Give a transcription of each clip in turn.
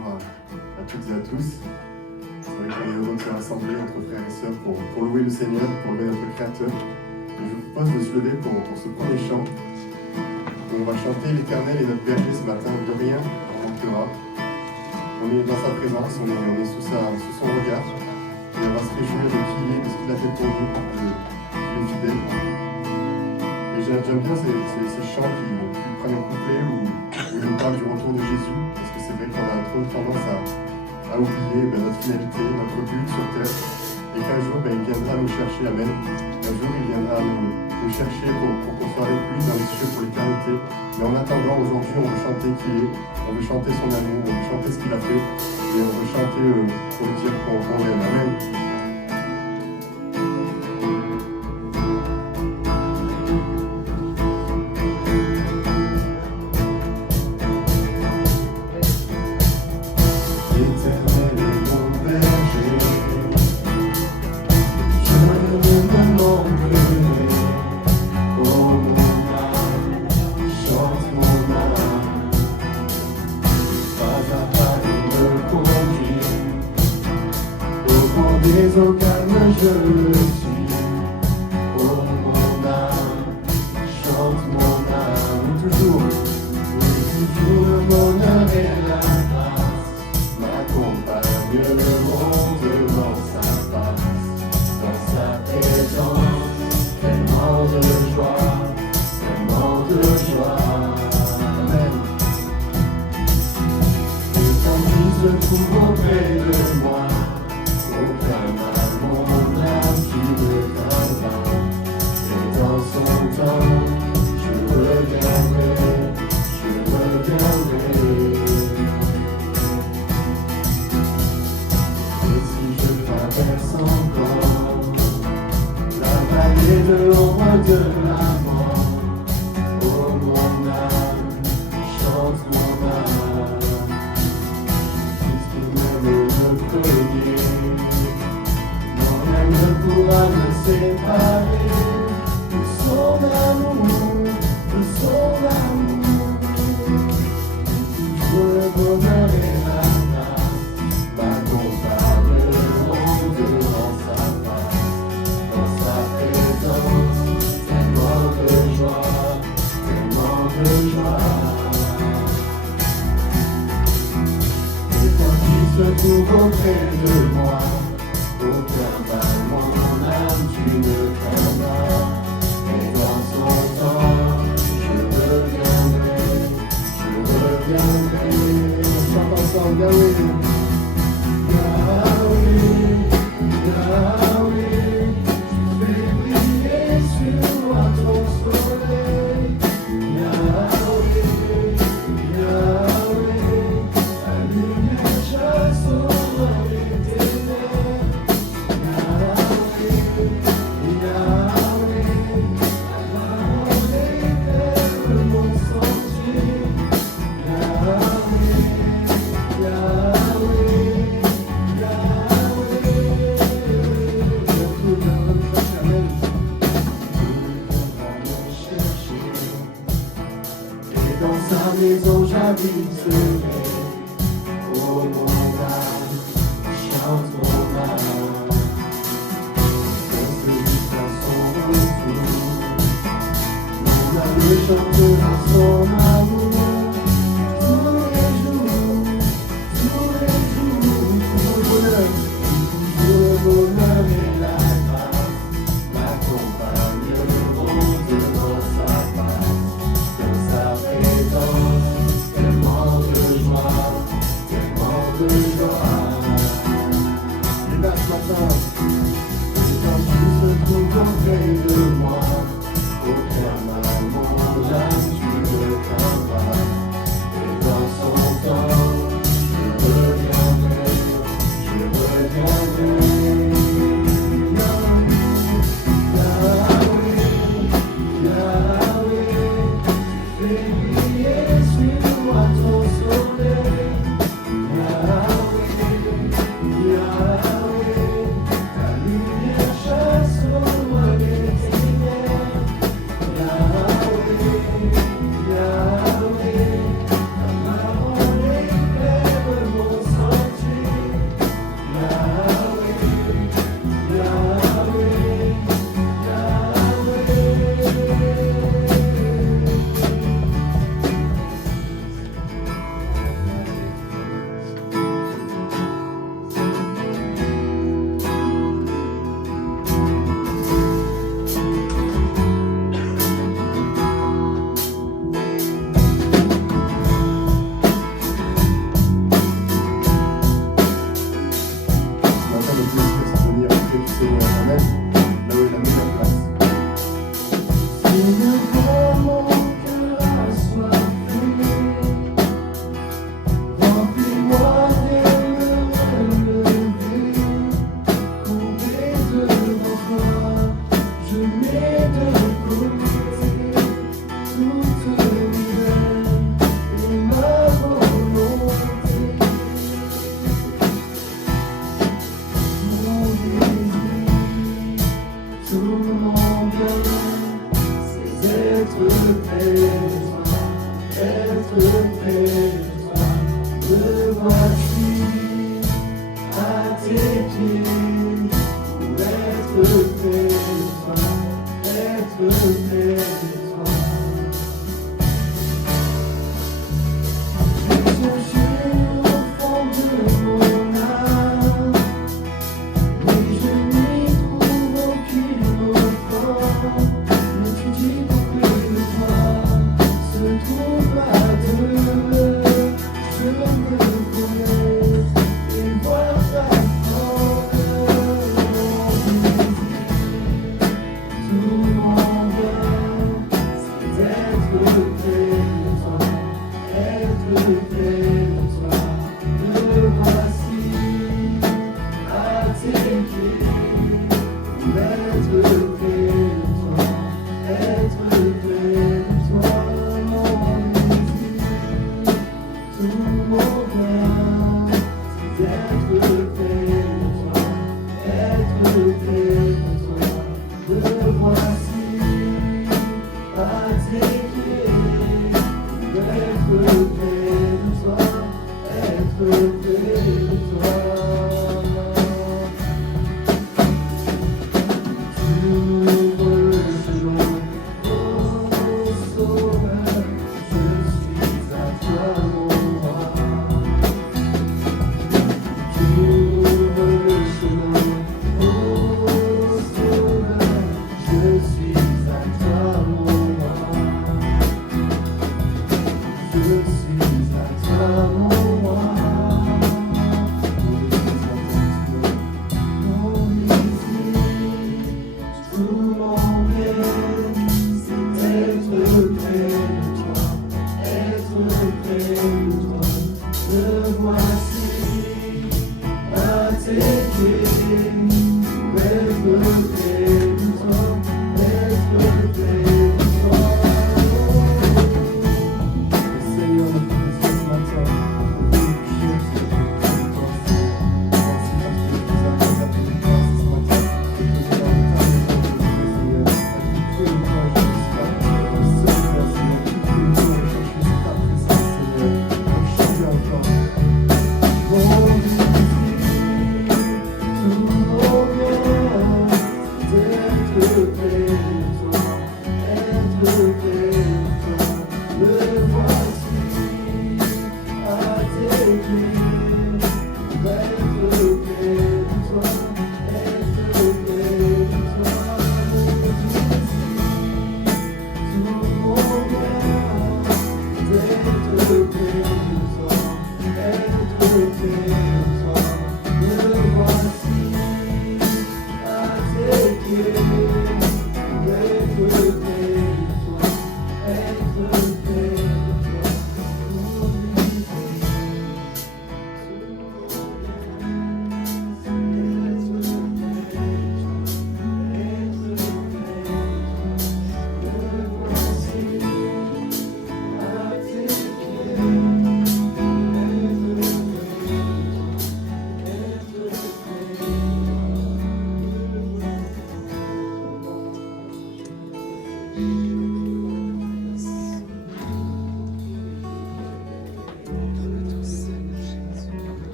bonjour à toutes et à tous. C'est vrai qu'on est heureux de se rassembler entre frères et sœurs pour louer le Seigneur, pour louer notre Créateur. Et je vous propose de se lever pour ce premier chant. On va chanter l'Éternel est notre berger ce matin, de rien on manquera. On est dans sa présence, on est sous son regard. Et on va se réjouir de qui il est, de ce qu'il a fait pour nous, qu'il est fidèle. Et j'aime bien ces chants qui prennent un couplet où il nous parle du retour de Jésus, parce que c'est vrai qu'on a trop tendance à oublier notre finalité, notre but sur terre, et qu'un jour il viendra nous chercher, amen. Un jour il viendra nous chercher pour qu'on soit avec lui dans les cieux pour l'éternité. Mais en attendant, aujourd'hui on veut chanter qui il est, on veut chanter son amour, on veut chanter ce qu'il a fait, et on veut chanter pour le dire qu'on l'aime, amen. Au calme je le suis, oh mon âme, chante mon âme, toujours, oui toujours le bonheur et la grâce m'accompagneront devant sa face, dans sa présence, tellement de joie, tellement de joie, amen. Et tant qu'il se trouve auprès de moi, aucun mal, mon âme qui me craindra, et dans son temps, je reviendrai. Et si je traverse encore la vallée de l'ombre de la mort, oh mon âme, chante mon âme, puisqu'il m'aime le premier. Ne pourra me séparer de son amour, de son amour. Et toujours le bonheur et la grâce m'accompagneront devant sa face, dans sa présence, tellement de joie, tellement de joie. Et quand il se trouve auprès de moi, aucun mal, mon âme, tu me craindras, et dans son temps, je reviendrai. On chante ensemble, Yahweh, Yahweh, tu fais briller sur moi ton soleil, Yahweh, Yahweh, ta lumière chasse au loin les ténèbres. Dans sa maison j'habiterai, oh mon âme, chante mon âme, reste jusqu'à son retour, mon âme chantera son amour, tous les jours, toujours le bonheur et la grâce m'accompagneront devant sa face, dans sa présence, tellement de joie, tellement de joie. Et là ce matin, et quand tu se trouves auprès de moi, aucun mal, mon âme, tu me crains.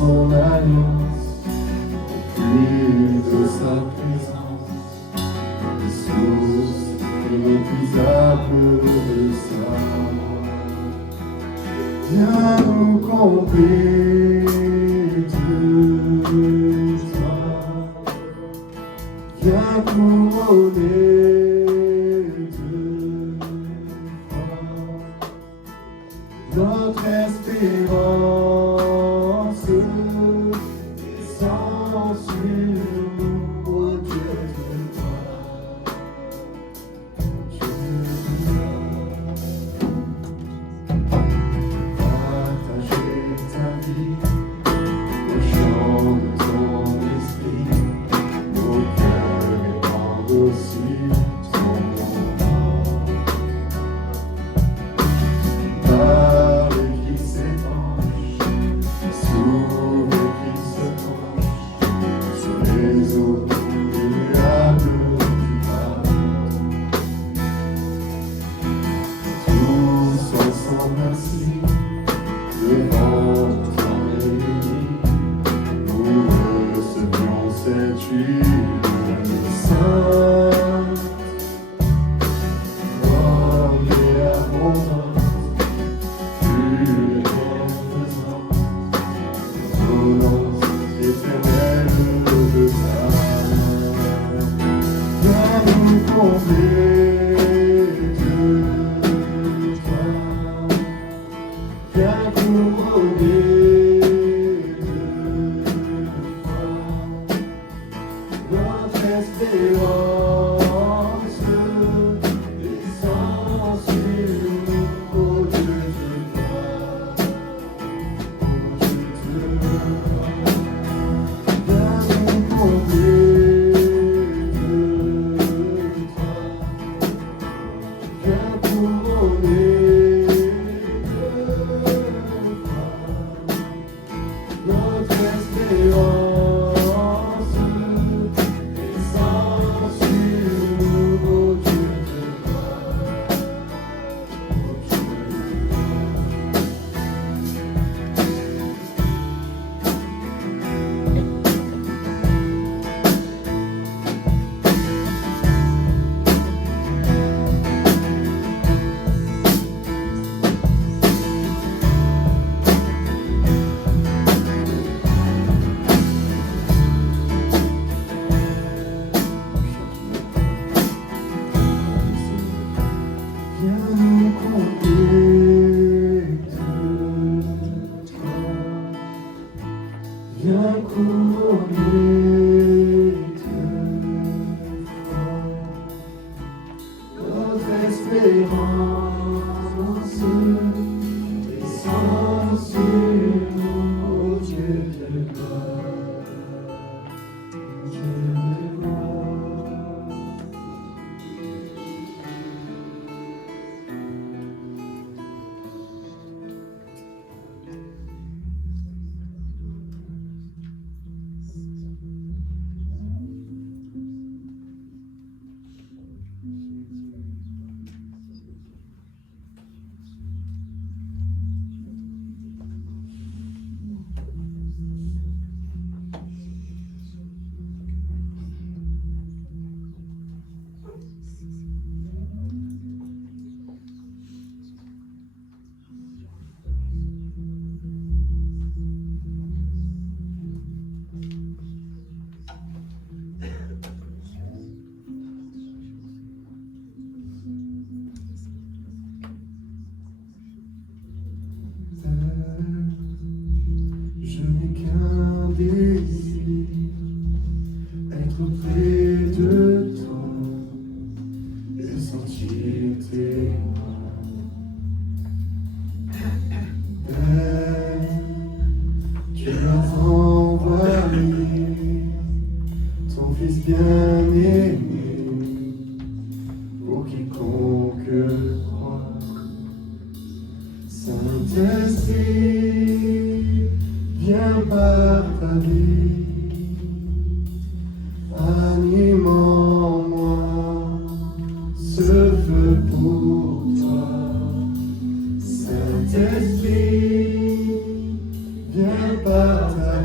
son alliance, au puits de sa présence, des sources inépuisables de sa amour. Viens nous combler de toi, viens couronner de toi notre espérance. Descends sur nous, ô Dieu de gloire, Dieu de gloire. Partager ta vie au chant de ton esprit, nos cœurs répandent aussi ton nom. Parler qui s'épanche, s'ouvre qui se penche sur les eaux immuables du paradis. Tous ensemble ainsi, devant ton réunis, nous recevions cette huile sainte, bonne et abondante, pure et bienfaisante, ordonnance éternelle de ta main. Viens nous combler de toi, viens couronner de toi notre espérance. Descends sur nous, ô Dieu de gloire, ô Dieu de gloire. Viens nous combler de toi, viens couronner de toi notre espérance. Descends sur nous, ô Dieu de gloire, ô Dieu de gloire. Viens nous combler de toi, viens couronner de toi notre espérance. Descends sur nous, ô Dieu de gloire, Dieu de gloire. Je n'ai qu'un désir, être près de toi et sentir tes mains. Père, tu as envoyé ton Fils bien-aimé pour quiconque croit. Saint-Esprit, viens par ta vie, anime en moi ce feu pour toi. Saint-Esprit, viens par ta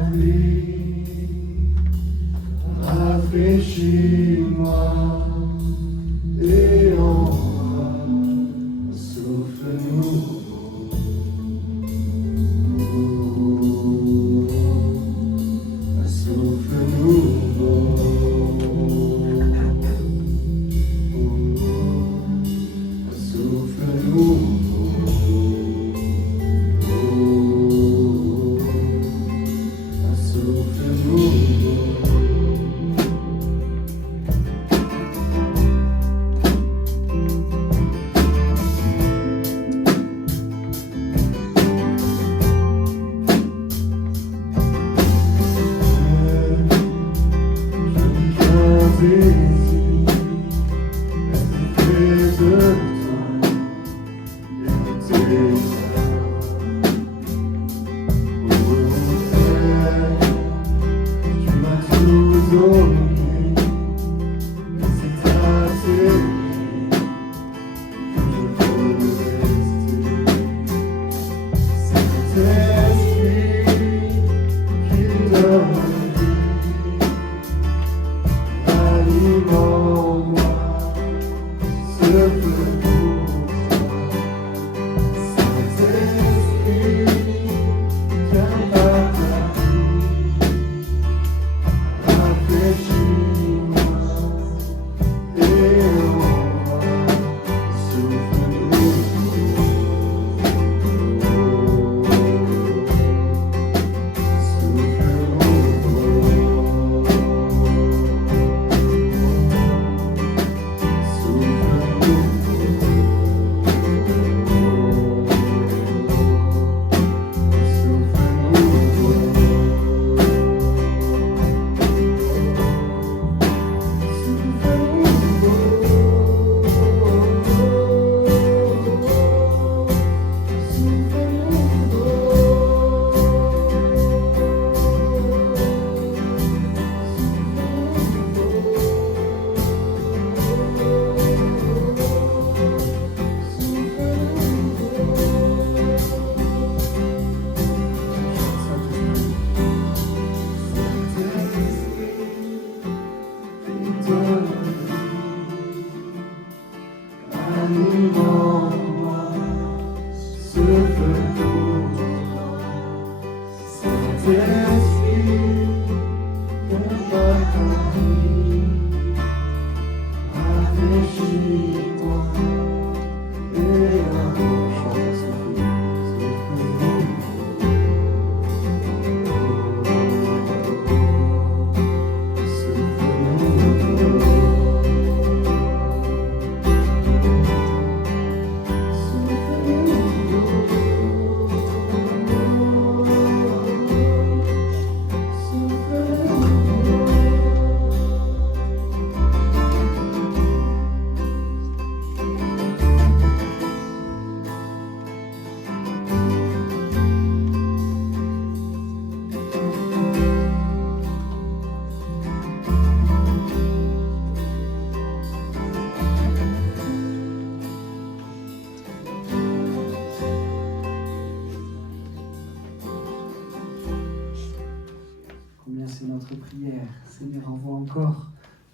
Seigneur, envoie encore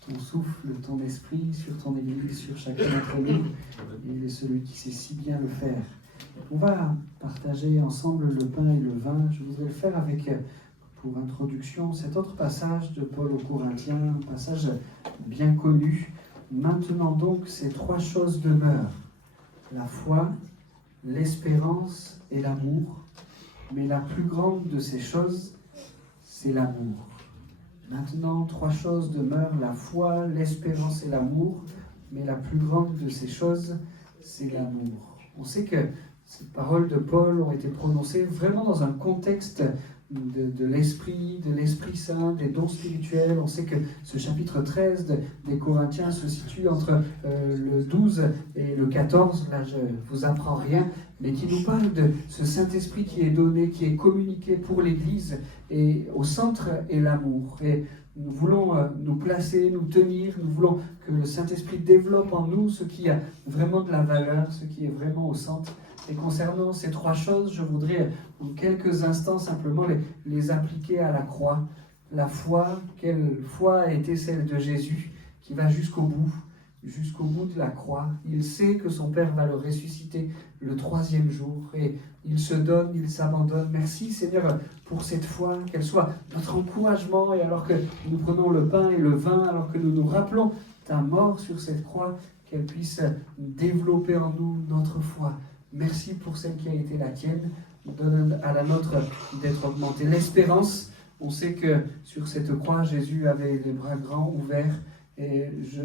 ton souffle, ton esprit sur ton Église, sur chacun d'entre nous. Il est celui qui sait si bien le faire. On va partager ensemble le pain et le vin. Je voudrais le faire avec, pour introduction, cet autre passage de Paul aux Corinthiens, un passage bien connu. Maintenant donc, ces trois choses demeurent: la foi, l'espérance et l'amour. Mais la plus grande de ces choses, c'est l'amour. Maintenant, trois choses demeurent: la foi, l'espérance et l'amour. Mais la plus grande de ces choses, c'est l'amour. On sait que ces paroles de Paul ont été prononcées vraiment dans un contexte de l'Esprit Saint, des dons spirituels. On sait que ce chapitre 13 des Corinthiens se situe entre le 12 et le 14. Là, je ne vous apprends rien, mais qui nous parle de ce Saint-Esprit qui est donné, qui est communiqué pour l'Église. Et au centre est l'amour. Et nous voulons nous placer, nous tenir. Nous voulons que le Saint-Esprit développe en nous ce qui a vraiment de la valeur, ce qui est vraiment au centre. Et concernant ces trois choses, je voudrais en quelques instants simplement les appliquer à la croix. La foi, quelle foi a été celle de Jésus, qui va jusqu'au bout de la croix. Il sait que son Père va le ressusciter le troisième jour et il se donne, il s'abandonne. Merci Seigneur pour cette foi, qu'elle soit notre encouragement, et alors que nous prenons le pain et le vin, alors que nous nous rappelons ta mort sur cette croix, qu'elle puisse développer en nous notre foi. Merci pour celle qui a été la tienne. Donne à la nôtre d'être augmentée. L'espérance, on sait que sur cette croix, Jésus avait les bras grands ouverts, et je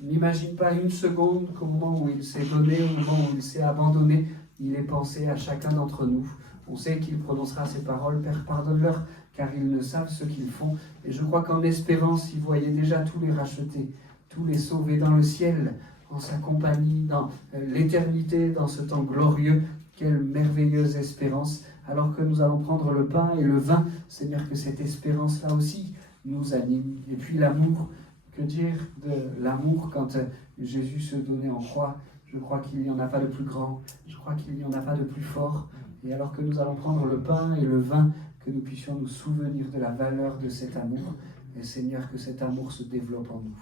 n'imagine pas une seconde qu'au moment où il s'est donné, au moment où il s'est abandonné, il ait pensé à chacun d'entre nous. On sait qu'il prononcera ces paroles: Père, pardonne-leur, car ils ne savent ce qu'ils font. Et je crois qu'en espérance, il voyait déjà tous les racheter, tous les sauver dans le ciel, en sa compagnie, dans l'éternité, dans ce temps glorieux. Quelle merveilleuse espérance! Alors que nous allons prendre le pain et le vin, Seigneur, que cette espérance-là aussi nous anime. Et puis l'amour, que dire de l'amour quand Jésus se donnait en croix? Je crois qu'il n'y en a pas de plus grand, je crois qu'il n'y en a pas de plus fort. Et alors que nous allons prendre le pain et le vin, que nous puissions nous souvenir de la valeur de cet amour. Et Seigneur, que cet amour se développe en nous.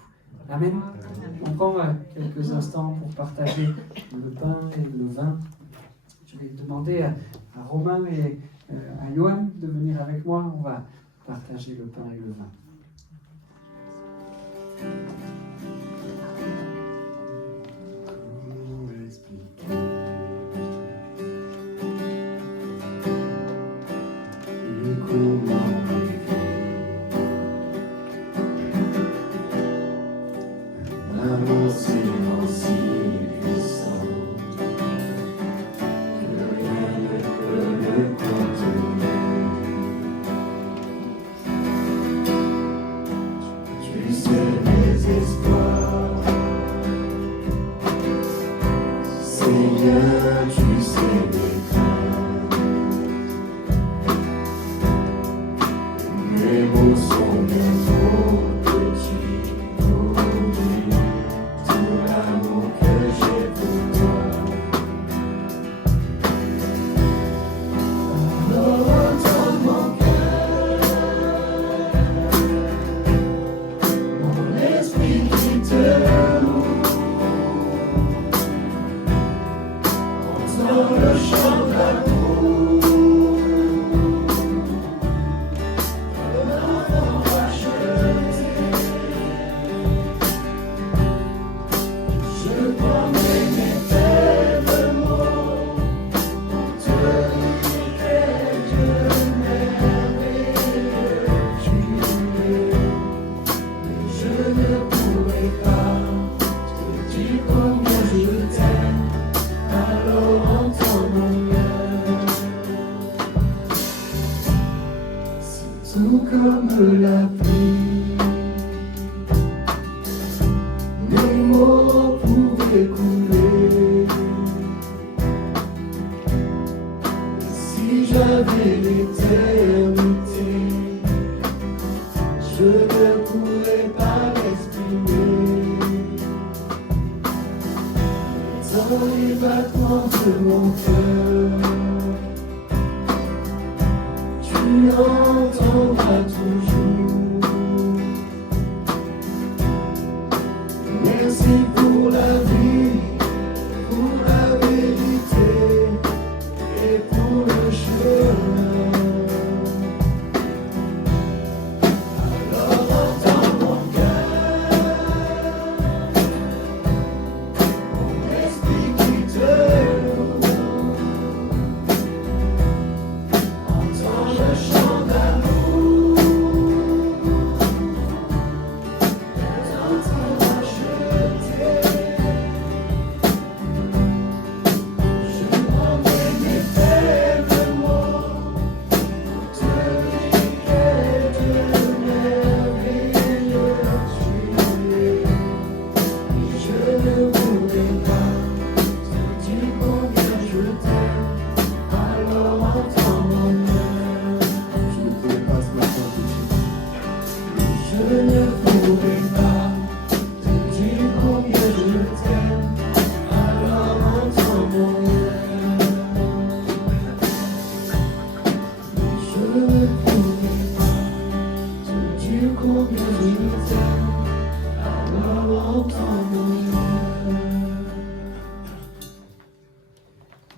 Amen. On prend quelques instants pour partager le pain et le vin. Je vais demander à Romain et à Johan de venir avec moi. On va partager le pain et le vin.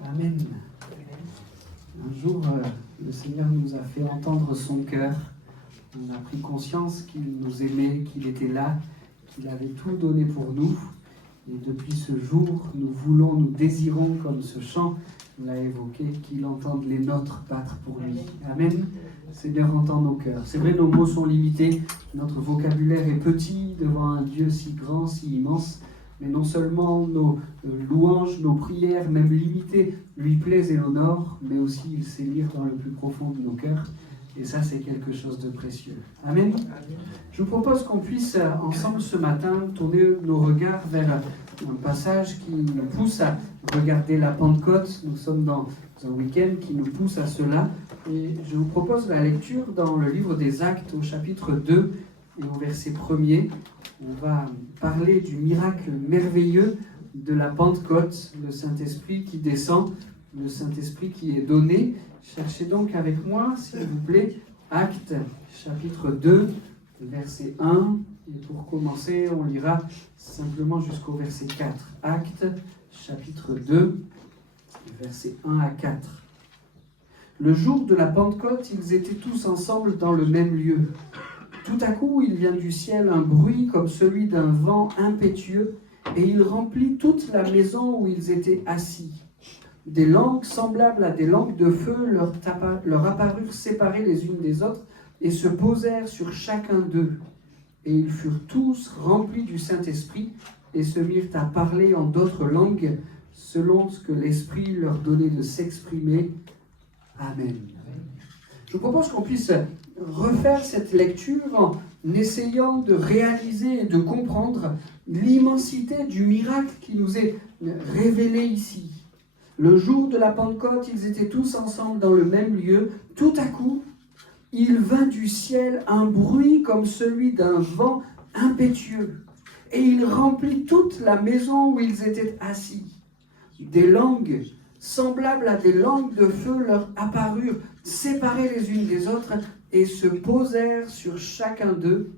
Amen. Un jour, le Seigneur nous a fait entendre son cœur. On a pris conscience qu'il nous aimait, qu'il était là, qu'il avait tout donné pour nous. Et depuis ce jour, nous désirons, comme ce chant l'a évoqué, qu'il entende les nôtres battre pour lui. Amen. Seigneur, entend nos cœurs. C'est vrai, nos mots sont limités, notre vocabulaire est petit devant un Dieu si grand, si immense, mais non seulement nos louanges, nos prières, même limitées, lui plaisent et l'honorent, mais aussi il sait lire dans le plus profond de nos cœurs. Et ça, c'est quelque chose de précieux. Amen. Je vous propose qu'on puisse ensemble ce matin tourner nos regards vers un passage qui nous pousse à regarder la Pentecôte. Nous sommes dans un week-end qui nous pousse à cela. Et je vous propose la lecture dans le livre des Actes au chapitre 2 et au verset 1er. On va parler du miracle merveilleux de la Pentecôte, le Saint-Esprit qui descend. le Saint-Esprit qui est donné. Cherchez donc avec moi, s'il vous plaît, Actes, chapitre 2, verset 1. Et pour commencer, on lira simplement jusqu'au verset 4. Actes, chapitre 2, versets 1 à 4. Le jour de la Pentecôte, ils étaient tous ensemble dans le même lieu. Tout à coup, il vient du ciel un bruit comme celui d'un vent impétueux, et il remplit toute la maison où ils étaient assis. Des langues semblables à des langues de feu leur apparurent séparées les unes des autres et se posèrent sur chacun d'eux. Et ils furent tous remplis du Saint-Esprit et se mirent à parler en d'autres langues selon ce que l'Esprit leur donnait de s'exprimer. Amen. Je vous propose qu'on puisse refaire cette lecture en essayant de réaliser et de comprendre l'immensité du miracle qui nous est révélé ici. Le jour de la Pentecôte, ils étaient tous ensemble dans le même lieu. Tout à coup, il vint du ciel un bruit comme celui d'un vent impétueux, et il remplit toute la maison où ils étaient assis. Des langues semblables à des langues de feu leur apparurent, séparées les unes des autres, et se posèrent sur chacun d'eux.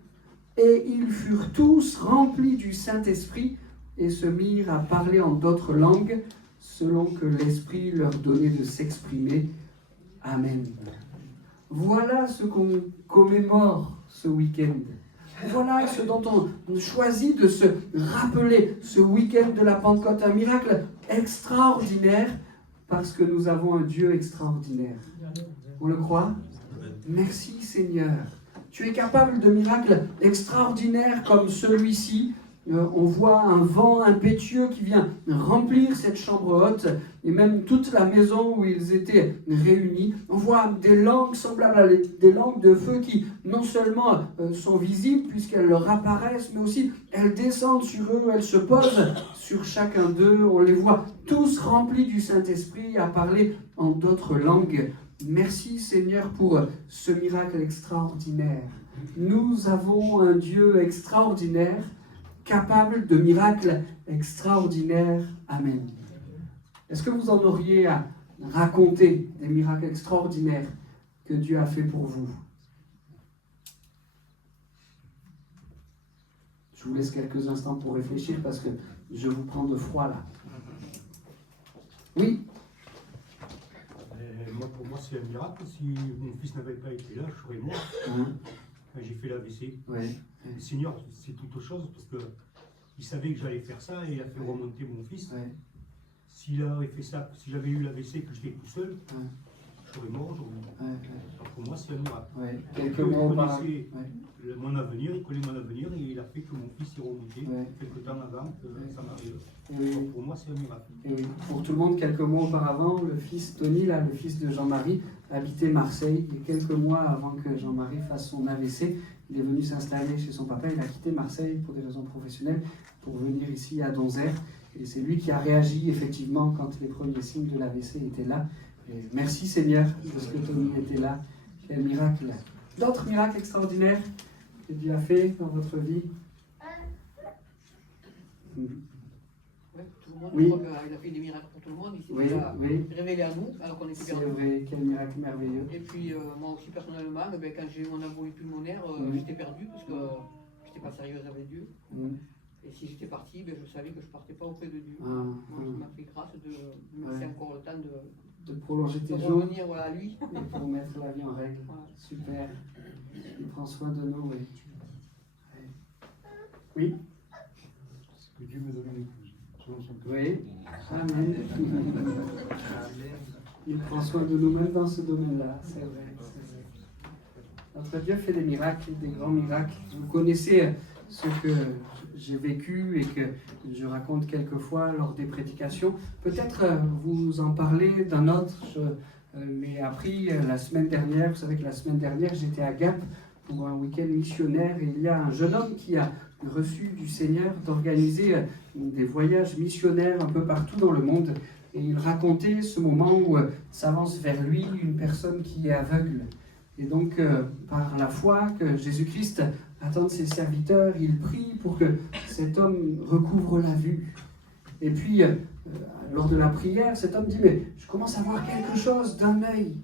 Et ils furent tous remplis du Saint-Esprit, et se mirent à parler en d'autres langues, selon que l'Esprit leur donnait de s'exprimer. Amen. Voilà ce qu'on commémore ce week-end. Voilà ce dont on choisit de se rappeler ce week-end de la Pentecôte, un miracle extraordinaire, parce que nous avons un Dieu extraordinaire. On le croit? Merci Seigneur. Tu es capable de miracles extraordinaires comme celui-ci. On voit un vent impétueux qui vient remplir cette chambre haute et même toute la maison où ils étaient réunis. On voit des langues semblables à des langues de feu qui non seulement sont visibles puisqu'elles leur apparaissent, mais aussi elles descendent sur eux, elles se posent sur chacun d'eux. On les voit tous remplis du Saint-Esprit à parler en d'autres langues. Merci Seigneur pour ce miracle extraordinaire. Nous avons un Dieu extraordinaire, capable de miracles extraordinaires. Amen. Est-ce que vous en auriez à raconter des miracles extraordinaires que Dieu a fait pour vous? Je vous laisse quelques instants pour réfléchir parce que je vous prends de froid là. Oui? Pour moi, c'est un miracle. Si mon fils n'avait pas été là, je serais mort. Quand j'ai fait l'AVC. Oui. Le Seigneur, c'est toute autre chose parce qu'il savait que j'allais faire ça et il a fait remonter mon fils. Oui. S'il avait fait ça, si j'avais eu l'AVC que j'étais tout seul, je serais mort aujourd'hui. Alors pour moi, c'est un miracle. Quelques mots par... Mon avenir, il connaît mon avenir et il a fait que mon fils est remonté quelques temps avant que ça m'arrive. Donc pour moi, c'est un miracle. Et oui. Pour tout le monde, quelques mois auparavant, le fils Tony, là, le fils de Jean-Marie, habitait Marseille. Et quelques mois avant que Jean-Marie fasse son AVC, il est venu s'installer chez son papa. Il a quitté Marseille pour des raisons professionnelles pour venir ici à Donzère. Et c'est lui qui a réagi effectivement quand les premiers signes de l'AVC étaient là. Et merci Seigneur parce que Tony était là. Quel miracle! D'autres miracles extraordinaires que Dieu a fait dans votre vie? Tout le monde, Oui. je crois qu'il a fait des miracles pour tout le monde, il s'est déjà révélé à nous, alors qu'on était C'est perdus. vrai, quel miracle merveilleux. Et puis moi aussi personnellement, quand j'ai eu mon embolie pulmonaire, j'étais perdu parce que j'étais pas sérieuse avec Dieu. Et si j'étais parti, je savais que je partais pas auprès de Dieu. Donc il m'a fait grâce de me laisser encore le temps de prolonger tes de jours revenir à lui. et pour mettre la vie en règle. Voilà. Super. Il prend soin de nous. Oui. Que Dieu me donne une épouse. Oui. Amen. Il prend soin de nous même dans ce domaine-là. C'est vrai. Notre Dieu fait des miracles, des grands miracles. Vous connaissez ce que j'ai vécu et que je raconte quelquefois lors des prédications. Peut-être vous en parlez d'un autre. Je l'ai appris la semaine dernière. Vous savez que la semaine dernière, j'étais à Gap pour un week-end missionnaire et il y a un jeune homme qui a reçu du Seigneur d'organiser des voyages missionnaires un peu partout dans le monde. Et il racontait ce moment où s'avance vers lui une personne qui est aveugle. Et donc, par la foi que Jésus-Christ attend de ses serviteurs, il prie pour que cet homme recouvre la vue. Et puis, lors de la prière, cet homme dit, mais je commence à voir quelque chose d'un œil.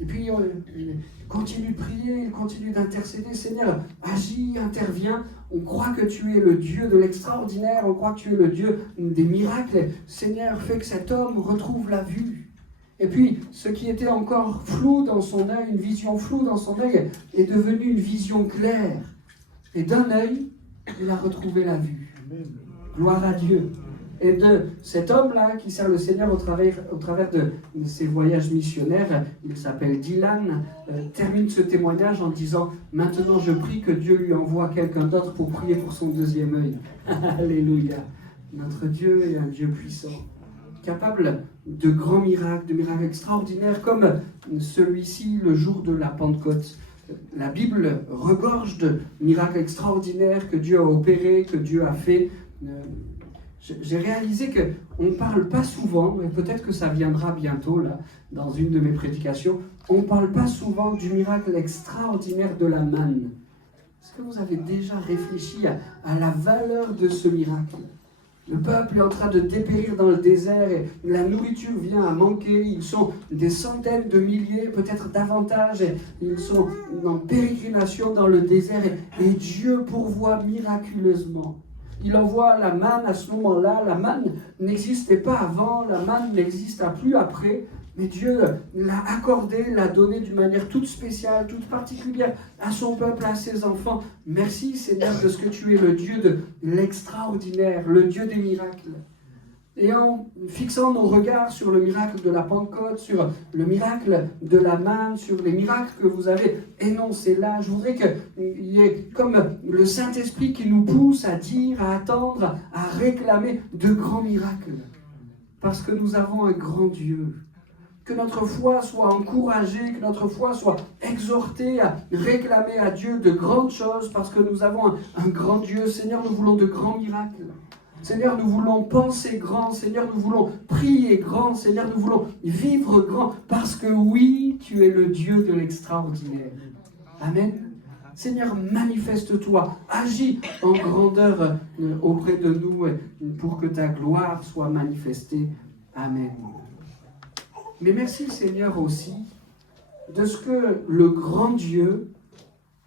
Et puis, il continue de prier, il continue d'intercéder. Seigneur, agis, interviens. On croit que tu es le Dieu de l'extraordinaire, on croit que tu es le Dieu des miracles. Seigneur, fais que cet homme retrouve la vue. Et puis, ce qui était encore flou dans son œil, une vision floue dans son œil, est devenu une vision claire. Et d'un œil, il a retrouvé la vue. Gloire à Dieu. Et de cet homme-là qui sert le Seigneur au travers de ses voyages missionnaires, il s'appelle Dylan, termine ce témoignage en disant « Maintenant je prie que Dieu lui envoie quelqu'un d'autre pour prier pour son deuxième œil. » Alléluia. Notre Dieu est un Dieu puissant, capable de grands miracles, de miracles extraordinaires, comme celui-ci le jour de la Pentecôte. La Bible regorge de miracles extraordinaires que Dieu a opérés, que Dieu a fait. J'ai réalisé qu'on ne parle pas souvent, et peut-être que ça viendra bientôt là, dans une de mes prédications, on ne parle pas souvent du miracle extraordinaire de la manne. Est-ce que vous avez déjà réfléchi à la valeur de ce miracle? Le peuple est en train de dépérir dans le désert et la nourriture vient à manquer. Ils sont des centaines de milliers, peut-être davantage. Et ils sont en pérégrination dans le désert et Dieu pourvoit miraculeusement. Il envoie la manne à ce moment-là. La manne n'existait pas avant, la manne n'existe plus après. Mais Dieu l'a accordé, l'a donné d'une manière toute spéciale, toute particulière à son peuple, à ses enfants. Merci Seigneur de ce que tu es le Dieu de l'extraordinaire, le Dieu des miracles. Et en fixant nos regards sur le miracle de la Pentecôte, sur le miracle de la manne, sur les miracles que vous avez énoncés là, je voudrais qu'il y ait comme le Saint-Esprit qui nous pousse à dire, à attendre, à réclamer de grands miracles. Parce que nous avons un grand Dieu. Que notre foi soit encouragée, que notre foi soit exhortée à réclamer à Dieu de grandes choses parce que nous avons un grand Dieu. Seigneur, nous voulons de grands miracles. Seigneur, nous voulons penser grand. Seigneur, nous voulons prier grand. Seigneur, nous voulons vivre grand parce que oui, tu es le Dieu de l'extraordinaire. Amen. Seigneur, manifeste-toi, agis en grandeur auprès de nous pour que ta gloire soit manifestée. Amen. Mais merci Seigneur aussi de ce que le grand Dieu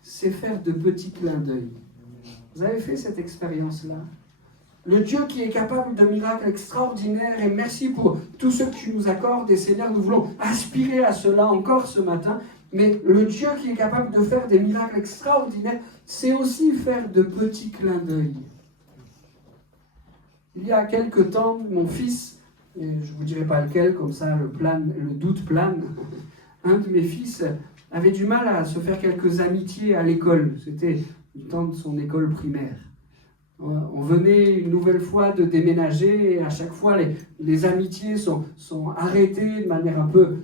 sait faire de petits clins d'œil. Vous avez fait cette expérience-là? Le Dieu qui est capable de miracles extraordinaires, et merci pour tout ce que tu nous accordes, et Seigneur, nous voulons aspirer à cela encore ce matin, mais le Dieu qui est capable de faire des miracles extraordinaires, c'est aussi faire de petits clins d'œil. Il y a quelque temps, mon fils, et je ne vous dirai pas lequel, comme ça le doute plane. Un de mes fils avait du mal à se faire quelques amitiés à l'école. C'était du temps de son école primaire. On venait une nouvelle fois de déménager et à chaque fois les amitiés sont arrêtées de manière un peu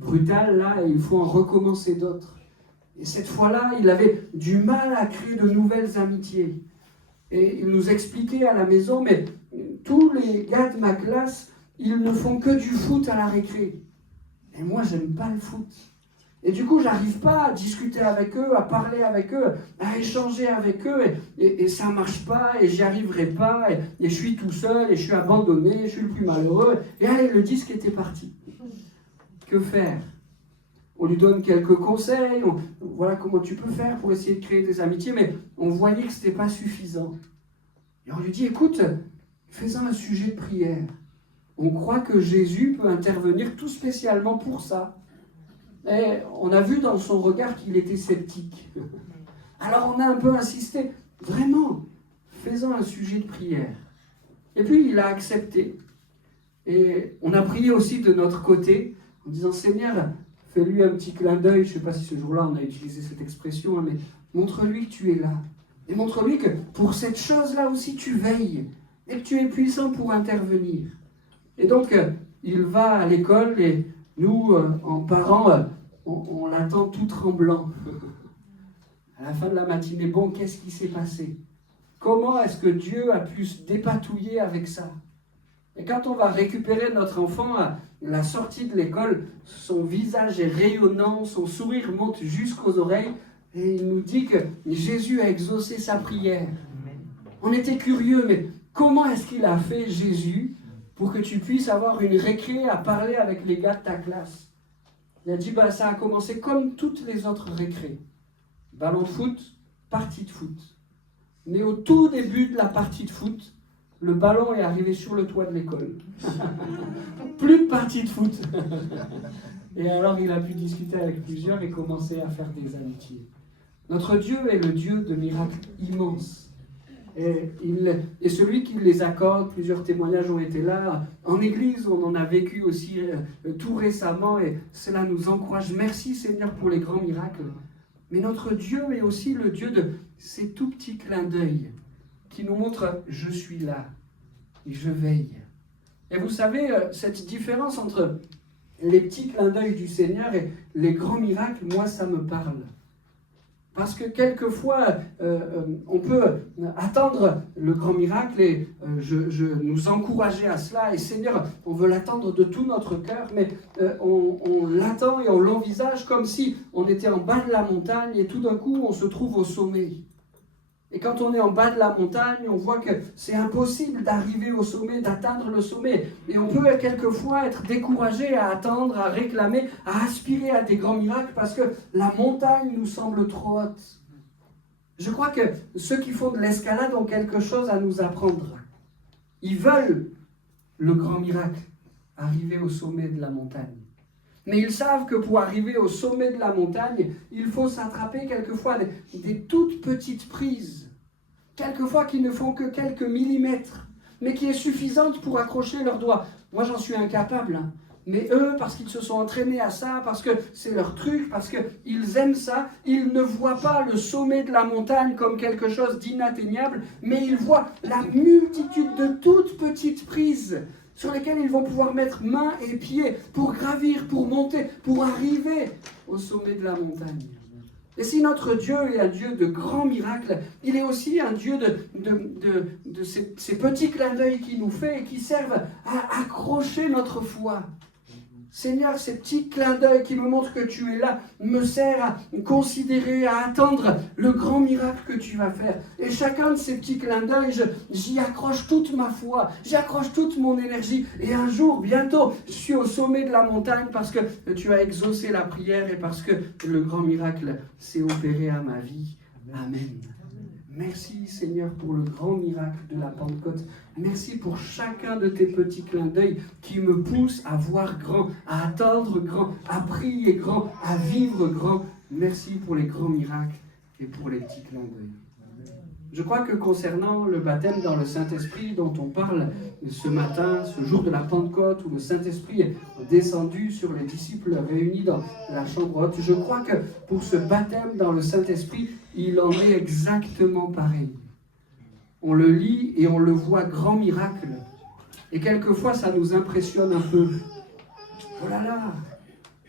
brutale là, et il faut en recommencer d'autres. Et cette fois-là, il avait du mal à créer de nouvelles amitiés. Et il nous expliquait à la maison, mais tous les gars de ma classe, ils ne font que du foot à la récré. Et moi, j'aime pas le foot. Et du coup, j'arrive pas à discuter avec eux, à parler avec eux, à échanger avec eux, et ça marche pas, et j'y arriverai pas, et je suis tout seul, et je suis abandonné, je suis le plus malheureux. Et allez, le disque était parti. Que faire? On lui donne quelques conseils, voilà comment tu peux faire pour essayer de créer des amitiés, mais on voyait que c'était pas suffisant. Et on lui dit, écoute, fais-en un sujet de prière. On croit que Jésus peut intervenir tout spécialement pour ça. Et on a vu dans son regard qu'il était sceptique. Alors on a un peu insisté. Vraiment, faisons un sujet de prière. Et puis il a accepté. Et on a prié aussi de notre côté, en disant, Seigneur, fais-lui un petit clin d'œil. Je ne sais pas si ce jour-là on a utilisé cette expression, mais montre-lui que tu es là. Et montre-lui que pour cette chose-là aussi tu veilles. Et que tu es puissant pour intervenir. Et donc, il va à l'école et nous, en parents, on l'attend tout tremblant. À la fin de la matinée, bon, qu'est-ce qui s'est passé? Comment est-ce que Dieu a pu se dépatouiller avec ça? Et quand on va récupérer notre enfant à la sortie de l'école, son visage est rayonnant, son sourire monte jusqu'aux oreilles, et il nous dit que Jésus a exaucé sa prière. On était curieux, mais Comment est-ce qu'il a fait Jésus pour que tu puisses avoir une récré à parler avec les gars de ta classe? Il a dit, ça a commencé comme toutes les autres récrés. Ballon de foot, partie de foot. Mais au tout début de la partie de foot, le ballon est arrivé sur le toit de l'école. Plus de partie de foot. Et alors il a pu discuter avec plusieurs et commencer à faire des amitiés. Notre Dieu est le Dieu de miracles immenses. Et celui qui les accorde, plusieurs témoignages ont été là. En Église, on en a vécu aussi tout récemment et cela nous encourage. Merci Seigneur pour les grands miracles. Mais notre Dieu est aussi le Dieu de ces tout petits clins d'œil qui nous montrent « je suis là et je veille ». Et vous savez, cette différence entre les petits clins d'œil du Seigneur et les grands miracles, moi ça me parle. Parce que quelquefois, on peut attendre le grand miracle et nous encourager à cela. Et Seigneur, on veut l'attendre de tout notre cœur, mais on l'attend et on l'envisage comme si on était en bas de la montagne et tout d'un coup, on se trouve au sommet. Et quand on est en bas de la montagne, on voit que c'est impossible d'arriver au sommet, d'atteindre le sommet. Et on peut quelquefois être découragé à attendre, à réclamer, à aspirer à des grands miracles parce que la montagne nous semble trop haute. Je crois que ceux qui font de l'escalade ont quelque chose à nous apprendre. Ils veulent le grand miracle, arriver au sommet de la montagne. Mais ils savent que pour arriver au sommet de la montagne, il faut s'attraper quelquefois des toutes petites prises, quelquefois qui ne font que quelques millimètres, mais qui est suffisante pour accrocher leurs doigts. Moi, j'en suis incapable, hein. Mais eux, parce qu'ils se sont entraînés à ça, parce que c'est leur truc, parce qu'ils aiment ça, ils ne voient pas le sommet de la montagne comme quelque chose d'inatteignable, mais ils voient la multitude de toutes petites prises sur lesquelles ils vont pouvoir mettre main et pied pour gravir, pour monter, pour arriver au sommet de la montagne. Et si notre Dieu est un Dieu de grands miracles, il est aussi un Dieu de ces petits clins d'œil qu'il nous fait et qui servent à accrocher notre foi. Seigneur, ces petits clins d'œil qui me montrent que tu es là, me servent à considérer, à attendre le grand miracle que tu vas faire. Et chacun de ces petits clins d'œil, j'y accroche toute ma foi, j'y accroche toute mon énergie. Et un jour, bientôt, je suis au sommet de la montagne parce que tu as exaucé la prière et parce que le grand miracle s'est opéré à ma vie. Amen. Merci Seigneur pour le grand miracle de la Pentecôte. Merci pour chacun de tes petits clins d'œil qui me poussent à voir grand, à attendre grand, à prier grand, à vivre grand. Merci pour les grands miracles et pour les petits clins d'œil. Je crois que concernant le baptême dans le Saint-Esprit dont on parle ce matin, ce jour de la Pentecôte où le Saint-Esprit est descendu sur les disciples réunis dans la chambre haute, je crois que pour ce baptême dans le Saint-Esprit, il en est exactement pareil. On le lit et on le voit grand miracle. Et quelquefois, ça nous impressionne un peu. Oh là là!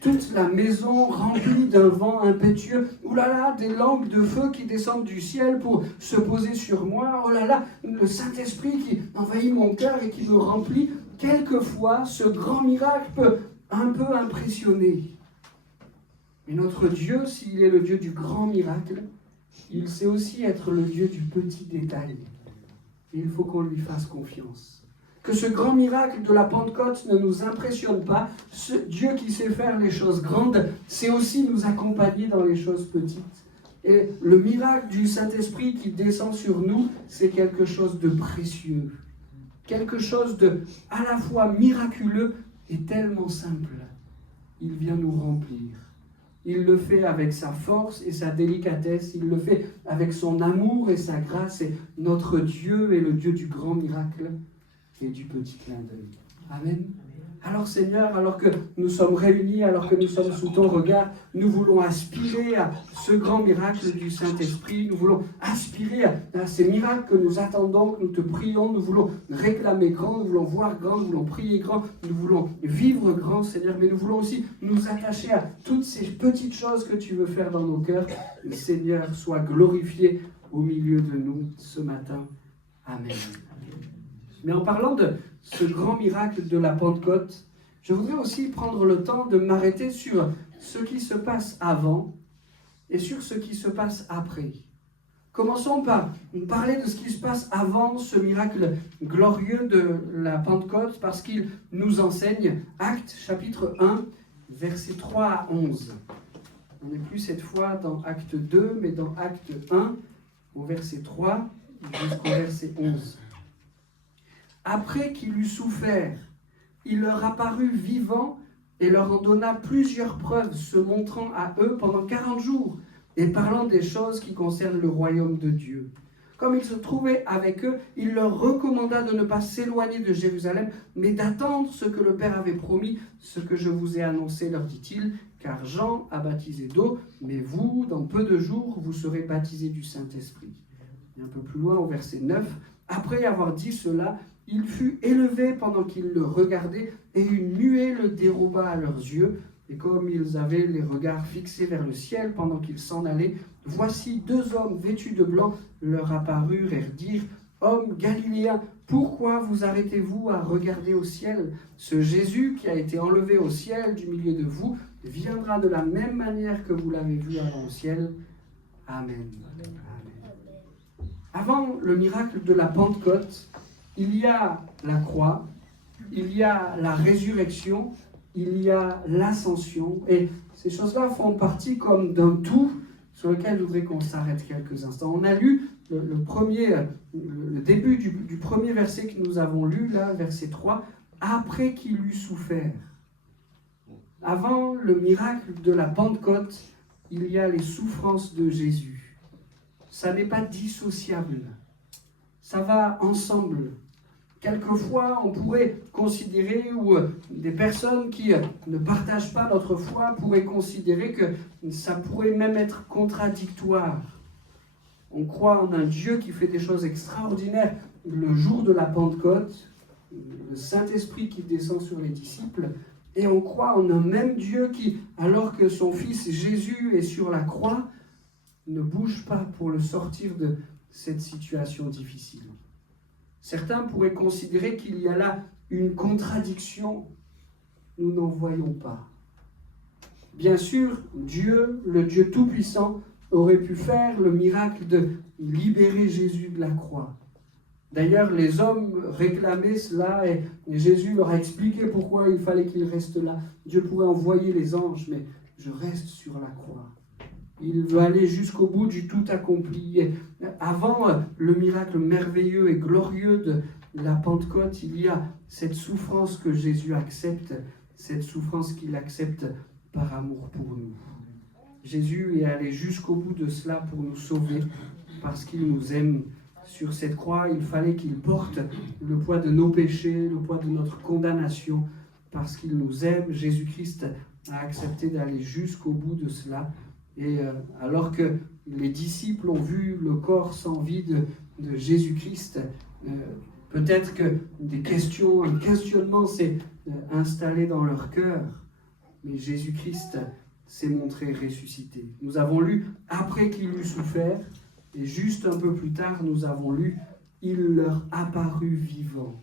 Toute la maison remplie d'un vent impétueux. Oh là là, des langues de feu qui descendent du ciel pour se poser sur moi. Oh là là, le Saint-Esprit qui envahit mon cœur et qui me remplit. Quelquefois, ce grand miracle peut un peu impressionner. Mais notre Dieu, s'il est le Dieu du grand miracle, il sait aussi être le Dieu du petit détail. Et il faut qu'on lui fasse confiance. Que ce grand miracle de la Pentecôte ne nous impressionne pas. Ce Dieu qui sait faire les choses grandes, sait aussi nous accompagner dans les choses petites. Et le miracle du Saint-Esprit qui descend sur nous, c'est quelque chose de précieux. Quelque chose de à la fois miraculeux et tellement simple. Il vient nous remplir. Il le fait avec sa force et sa délicatesse. Il le fait avec son amour et sa grâce. Et notre Dieu est le Dieu du grand miracle et du petit clin d'œil. Amen. Alors Seigneur, alors que nous sommes réunis, alors que nous sommes sous ton regard, nous voulons aspirer à ce grand miracle du Saint-Esprit. Nous voulons aspirer à ces miracles que nous attendons, que nous te prions. Nous voulons réclamer grand, nous voulons voir grand, nous voulons prier grand, nous voulons vivre grand, Seigneur. Mais nous voulons aussi nous attacher à toutes ces petites choses que tu veux faire dans nos cœurs. Le Seigneur soit glorifié au milieu de nous ce matin. Amen. Mais en parlant de ce grand miracle de la Pentecôte, je voudrais aussi prendre le temps de m'arrêter sur ce qui se passe avant et sur ce qui se passe après. Commençons par parler de ce qui se passe avant ce miracle glorieux de la Pentecôte, parce qu'il nous enseigne Actes chapitre 1, versets 3 à 11. On n'est plus cette fois dans Acte 2, mais dans Acte 1, au verset 3 jusqu'au verset 11. Après qu'il eut souffert, il leur apparut vivant et leur en donna plusieurs preuves, se montrant à eux pendant 40 jours et parlant des choses qui concernent le royaume de Dieu. Comme il se trouvait avec eux, il leur recommanda de ne pas s'éloigner de Jérusalem, mais d'attendre ce que le Père avait promis, ce que je vous ai annoncé, leur dit-il, car Jean a baptisé d'eau, mais vous, dans peu de jours, vous serez baptisés du Saint-Esprit. Et un peu plus loin, au verset 9, après avoir dit cela, il fut élevé pendant qu'ils le regardaient, et une nuée le déroba à leurs yeux. Et comme ils avaient les regards fixés vers le ciel pendant qu'ils s'en allaient, voici 2 hommes vêtus de blanc leur apparurent et dirent « Hommes galiléens, pourquoi vous arrêtez-vous à regarder au ciel? Ce Jésus qui a été enlevé au ciel du milieu de vous viendra de la même manière que vous l'avez vu avant au ciel. Amen. » Avant le miracle de la Pentecôte, il y a la croix, il y a la résurrection, il y a l'ascension, et ces choses-là font partie comme d'un tout sur lequel je voudrais qu'on s'arrête quelques instants. On a lu le début du premier verset que nous avons lu, là, verset 3, « Après qu'il eut souffert ». Avant le miracle de la Pentecôte, il y a les souffrances de Jésus. Ça n'est pas dissociable, ça va ensemble. Quelquefois, on pourrait considérer, ou des personnes qui ne partagent pas notre foi pourraient considérer que ça pourrait même être contradictoire. On croit en un Dieu qui fait des choses extraordinaires le jour de la Pentecôte, le Saint-Esprit qui descend sur les disciples, et on croit en un même Dieu qui, alors que son Fils Jésus est sur la croix, ne bouge pas pour le sortir de cette situation difficile. Certains pourraient considérer qu'il y a là une contradiction. Nous n'en voyons pas. Bien sûr, Dieu, le Dieu Tout-Puissant, aurait pu faire le miracle de libérer Jésus de la croix. D'ailleurs, les hommes réclamaient cela et Jésus leur a expliqué pourquoi il fallait qu'il reste là. Dieu pourrait envoyer les anges, mais je reste sur la croix. Il veut aller jusqu'au bout du tout accompli. Et avant le miracle merveilleux et glorieux de la Pentecôte, il y a cette souffrance que Jésus accepte, cette souffrance qu'il accepte par amour pour nous. Jésus est allé jusqu'au bout de cela pour nous sauver, parce qu'il nous aime. Sur cette croix, il fallait qu'il porte le poids de nos péchés, le poids de notre condamnation, parce qu'il nous aime. Jésus-Christ a accepté d'aller jusqu'au bout de cela. Et alors que les disciples ont vu le corps sans vie de Jésus-Christ, peut-être que un questionnement s'est installé dans leur cœur, mais Jésus-Christ s'est montré ressuscité. Nous avons lu « après qu'il eut souffert », et juste un peu plus tard, nous avons lu « il leur apparut vivant ».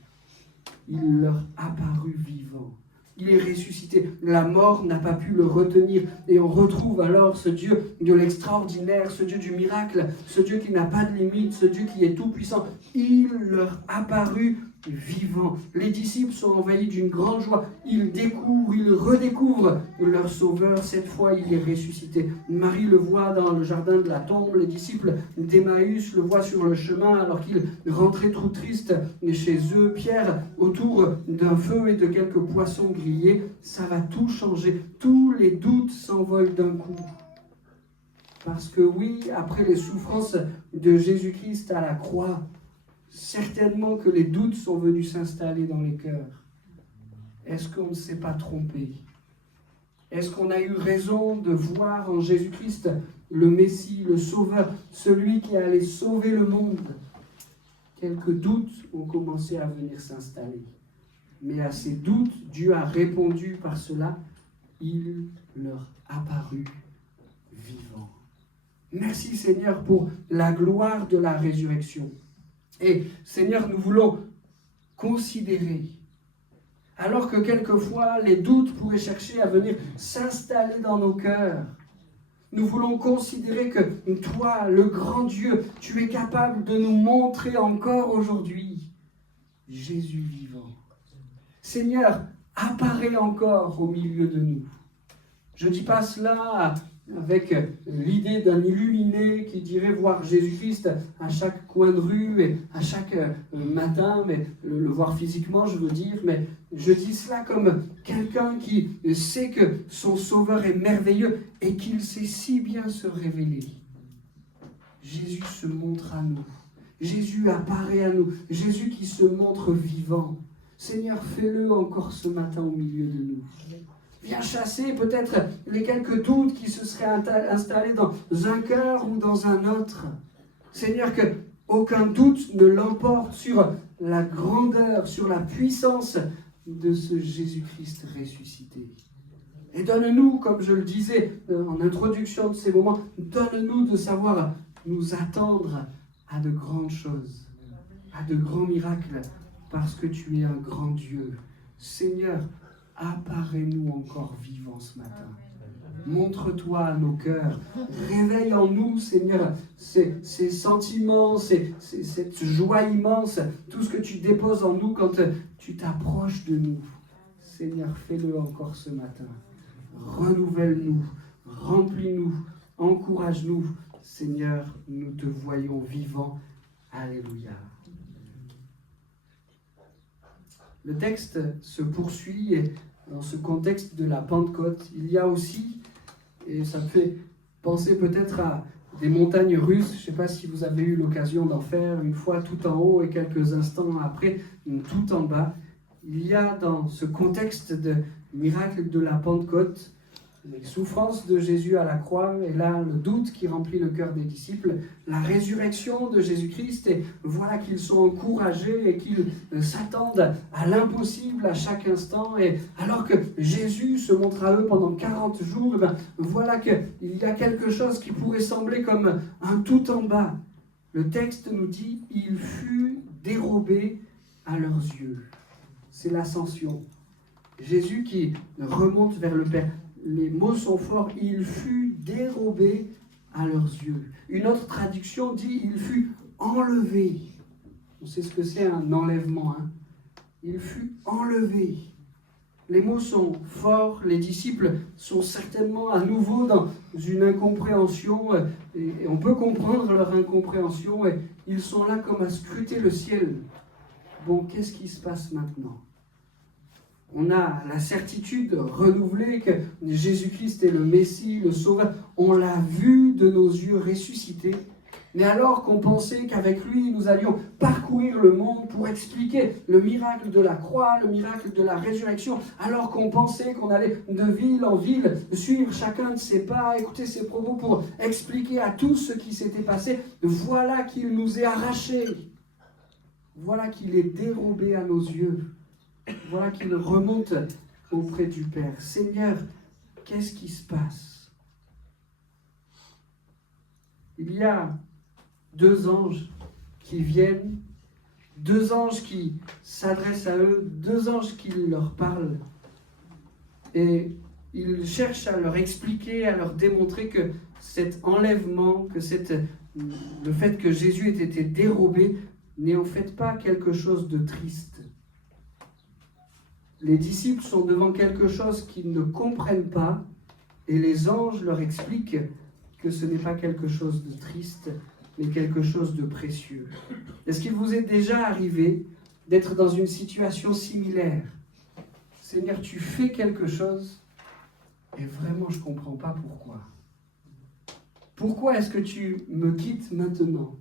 Il leur apparut vivant. Il est ressuscité. La mort n'a pas pu le retenir. Et on retrouve alors ce Dieu de l'extraordinaire, ce Dieu du miracle, ce Dieu qui n'a pas de limite, ce Dieu qui est tout puissant. Il leur apparut vivant. Les disciples sont envahis d'une grande joie. Ils redécouvrent leur Sauveur. Cette fois, il est ressuscité. Marie le voit dans le jardin de la tombe. Les disciples d'Emmaüs le voient sur le chemin alors qu'il rentrait trop triste chez eux. Pierre, autour d'un feu et de quelques poissons grillés. Ça va tout changer. Tous les doutes s'envolent d'un coup. Parce que oui, après les souffrances de Jésus-Christ à la croix, certainement que les doutes sont venus s'installer dans les cœurs. Est-ce qu'on ne s'est pas trompé? Est-ce qu'on a eu raison de voir en Jésus-Christ le Messie, le Sauveur, celui qui allait sauver le monde? Quelques doutes ont commencé à venir s'installer. Mais à ces doutes, Dieu a répondu par cela. Il leur apparut vivant. Merci Seigneur pour la gloire de la résurrection. Et Seigneur, nous voulons considérer, alors que quelquefois les doutes pourraient chercher à venir s'installer dans nos cœurs, Nous voulons considérer que toi, le grand Dieu, tu es capable de nous montrer encore aujourd'hui Jésus vivant. Seigneur, apparaît encore au milieu de nous. Je ne dis pas cela avec l'idée d'un illuminé qui dirait voir Jésus-Christ à chaque coin de rue et à chaque matin, mais le voir physiquement, je veux dire, mais je dis cela comme quelqu'un qui sait que son Sauveur est merveilleux et qu'il sait si bien se révéler. Jésus se montre à nous. Jésus apparaît à nous. Jésus qui se montre vivant. Seigneur, fais-le encore ce matin au milieu de nous. Viens chasser peut-être les quelques doutes qui se seraient installés dans un cœur ou dans un autre. Seigneur, que aucun doute ne l'emporte sur la grandeur, sur la puissance de ce Jésus-Christ ressuscité. Et donne-nous, comme je le disais en introduction de ces moments, donne-nous de savoir nous attendre à de grandes choses, à de grands miracles, parce que tu es un grand Dieu. Seigneur, apparais-nous encore vivants ce matin. Montre-toi à nos cœurs. Réveille en nous, Seigneur, ces sentiments, cette joie immense, tout ce que tu déposes en nous quand tu t'approches de nous. Seigneur, fais-le encore ce matin. Renouvelle-nous, remplis-nous, encourage-nous. Seigneur, nous te voyons vivant. Alléluia. Le texte se poursuit et dans ce contexte de la Pentecôte. Il y a aussi, et ça me fait penser peut-être à des montagnes russes, je ne sais pas si vous avez eu l'occasion d'en faire une fois tout en haut et quelques instants après tout en bas. Il y a dans ce contexte de miracle de la Pentecôte, les souffrances de Jésus à la croix, et là le doute qui remplit le cœur des disciples, la résurrection de Jésus-Christ, et voilà qu'ils sont encouragés et qu'ils s'attendent à l'impossible à chaque instant, et alors que Jésus se montre à eux pendant 40 jours, voilà qu'il y a quelque chose qui pourrait sembler comme un tout en bas. Le texte nous dit « Il fut dérobé à leurs yeux ». C'est l'ascension. Jésus qui remonte vers le Père. Les mots sont forts, il fut dérobé à leurs yeux. Une autre traduction dit, il fut enlevé. On sait ce que c'est un enlèvement. Il fut enlevé. Les mots sont forts, les disciples sont certainement à nouveau dans une incompréhension, et on peut comprendre leur incompréhension, et ils sont là comme à scruter le ciel. Bon, qu'est-ce qui se passe maintenant ? On a la certitude renouvelée que Jésus-Christ est le Messie, le Sauveur. On l'a vu de nos yeux ressuscité. Mais alors qu'on pensait qu'avec lui, nous allions parcourir le monde pour expliquer le miracle de la croix, le miracle de la résurrection, alors qu'on pensait qu'on allait de ville en ville suivre chacun de ses pas, écouter ses propos pour expliquer à tous ce qui s'était passé, voilà qu'il nous est arraché. Voilà qu'il est dérobé à nos yeux. Voilà qu'il remonte auprès du Père. Seigneur, qu'est-ce qui se passe ? Il y a 2 anges qui viennent, 2 anges qui s'adressent à eux, 2 anges qui leur parlent. Et ils cherchent à leur expliquer, à leur démontrer que cet enlèvement, que le fait que Jésus ait été dérobé, n'est en fait pas quelque chose de triste. Les disciples sont devant quelque chose qu'ils ne comprennent pas, et les anges leur expliquent que ce n'est pas quelque chose de triste, mais quelque chose de précieux. Est-ce qu'il vous est déjà arrivé d'être dans une situation similaire ? Seigneur, tu fais quelque chose, et vraiment je ne comprends pas pourquoi. Pourquoi est-ce que tu me quittes maintenant ?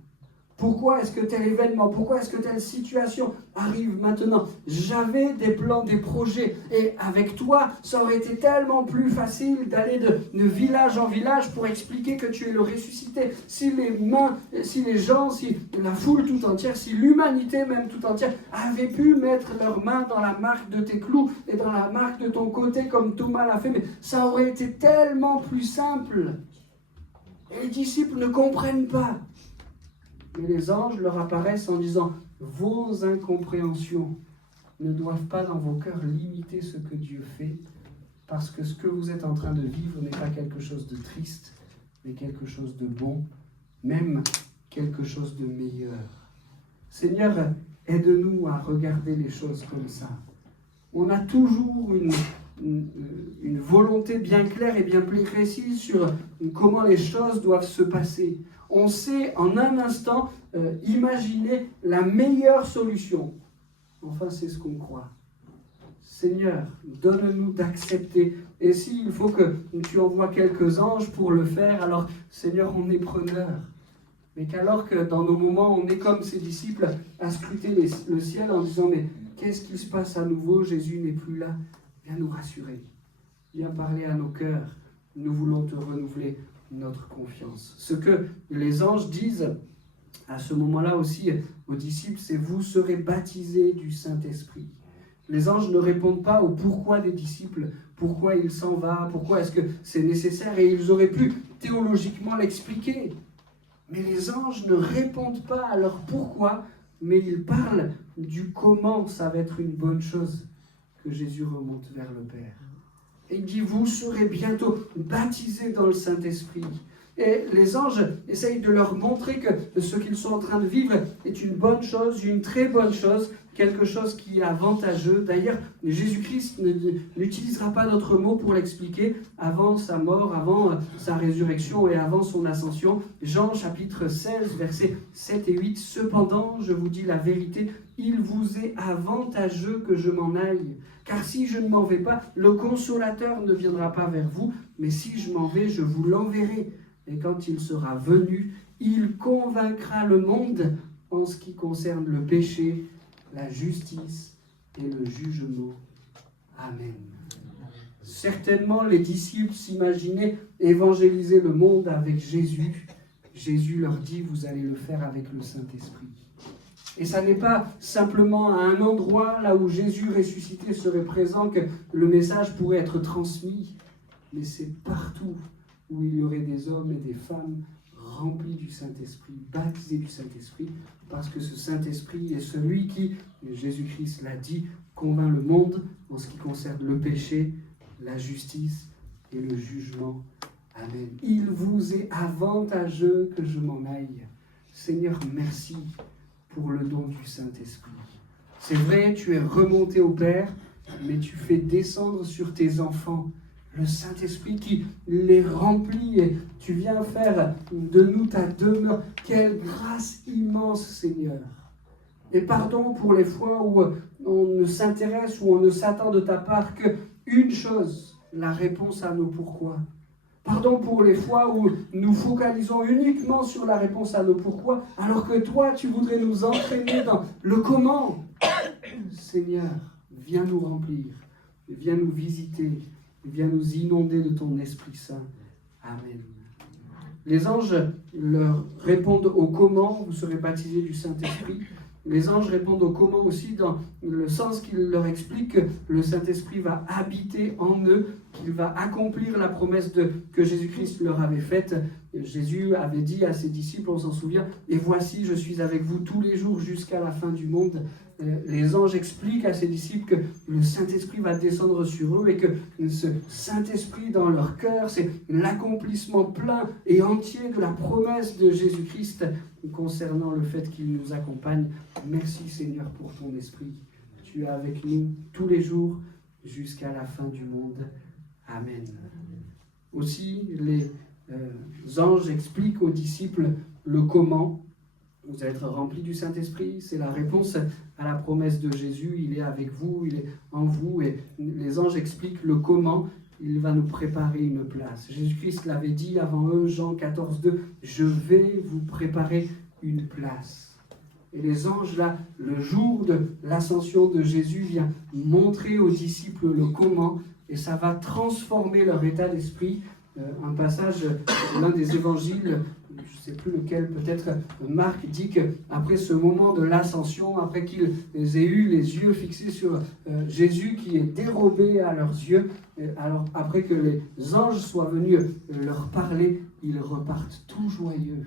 Pourquoi est-ce que tel événement, pourquoi est-ce que telle situation arrive maintenant ? J'avais des plans, des projets, et avec toi, ça aurait été tellement plus facile d'aller de village en village pour expliquer que tu es le ressuscité. Si les gens, si la foule tout entière, si l'humanité même tout entière avait pu mettre leurs mains dans la marque de tes clous et dans la marque de ton côté comme Thomas l'a fait, mais ça aurait été tellement plus simple. Et les disciples ne comprennent pas. Mais les anges leur apparaissent en disant « Vos incompréhensions ne doivent pas dans vos cœurs limiter ce que Dieu fait, parce que ce que vous êtes en train de vivre n'est pas quelque chose de triste, mais quelque chose de bon, même quelque chose de meilleur. Seigneur, aide-nous à regarder les choses comme ça. On a toujours une volonté bien claire et bien précise sur comment les choses doivent se passer. On sait en un instant imaginer la meilleure solution. Enfin, c'est ce qu'on croit. Seigneur, donne-nous d'accepter. Et s'il faut que tu envoies quelques anges pour le faire, alors Seigneur, on est preneur. Mais qu'alors que dans nos moments, on est comme ces disciples à scruter le ciel en disant « Mais qu'est-ce qui se passe à nouveau? Jésus n'est plus là. » Viens nous rassurer. Viens parler à nos cœurs. Nous voulons te renouveler notre confiance. Ce que les anges disent à ce moment-là aussi aux disciples, c'est « Vous serez baptisés du Saint-Esprit ». Les anges ne répondent pas au pourquoi des disciples, pourquoi il s'en va, pourquoi est-ce que c'est nécessaire, et ils auraient pu théologiquement l'expliquer. Mais les anges ne répondent pas à leur pourquoi, mais ils parlent du comment ça va être une bonne chose que Jésus remonte vers le Père. Et il dit, vous serez bientôt baptisés dans le Saint-Esprit. Et les anges essayent de leur montrer que ce qu'ils sont en train de vivre est une bonne chose, une très bonne chose, quelque chose qui est avantageux. D'ailleurs, Jésus-Christ n'utilisera pas d'autre mot pour l'expliquer avant sa mort, avant sa résurrection et avant son ascension. Jean chapitre 16, versets 7 et 8. « Cependant, je vous dis la vérité, il vous est avantageux que je m'en aille. Car si je ne m'en vais pas, le Consolateur ne viendra pas vers vous, mais si je m'en vais, je vous l'enverrai. Et quand il sera venu, il convaincra le monde en ce qui concerne le péché, la justice et le jugement. » Amen. Certainement, les disciples s'imaginaient évangéliser le monde avec Jésus. Jésus leur dit, vous allez le faire avec le Saint-Esprit. Et ça n'est pas simplement à un endroit là où Jésus ressuscité serait présent que le message pourrait être transmis, mais c'est partout où il y aurait des hommes et des femmes remplis du Saint-Esprit, baptisés du Saint-Esprit, parce que ce Saint-Esprit est celui qui, Jésus-Christ l'a dit, convainc le monde en ce qui concerne le péché, la justice et le jugement. Amen. Il vous est avantageux que je m'en aille. Seigneur, merci pour le don du Saint-Esprit. C'est vrai, tu es remonté au Père, mais tu fais descendre sur tes enfants le Saint-Esprit qui les remplit et tu viens faire de nous ta demeure. Quelle grâce immense, Seigneur. Et pardon pour les fois où on ne s'intéresse, où on ne s'attend de ta part qu'une chose, la réponse à nos pourquoi. Pardon pour les fois où nous focalisons uniquement sur la réponse à nos pourquoi, alors que toi, tu voudrais nous entraîner dans le comment. Seigneur, viens nous remplir, viens nous visiter, viens nous inonder de ton Esprit Saint. Amen. Les anges leur répondent au comment, vous serez baptisés du Saint-Esprit. Les anges répondent au comment aussi dans le sens qu'ils leur expliquent que le Saint-Esprit va habiter en eux, qu'il va accomplir la promesse que Jésus-Christ leur avait faite. Jésus avait dit à ses disciples, on s'en souvient, « Et voici, je suis avec vous tous les jours jusqu'à la fin du monde. » Les anges expliquent à ses disciples que le Saint-Esprit va descendre sur eux et que ce Saint-Esprit dans leur cœur, c'est l'accomplissement plein et entier de la promesse de Jésus-Christ concernant le fait qu'il nous accompagne. Merci Seigneur pour ton Esprit. Tu es avec nous tous les jours jusqu'à la fin du monde. Amen. Aussi, les anges expliquent aux disciples le comment. Vous allez être remplis du Saint-Esprit, c'est la réponse à la promesse de Jésus. Il est avec vous, il est en vous. Et les anges expliquent le comment. Il va nous préparer une place. Jésus-Christ l'avait dit avant eux, Jean 14, 2, « Je vais vous préparer une place. » Et les anges, là, le jour de l'ascension de Jésus, viennent montrer aux disciples le comment, et ça va transformer leur état d'esprit. Un passage de l'un des évangiles, je ne sais plus lequel, peut-être Marc, dit qu'après ce moment de l'ascension, après qu'ils aient eu les yeux fixés sur Jésus qui est dérobé à leurs yeux, alors après que les anges soient venus leur parler, ils repartent tout joyeux.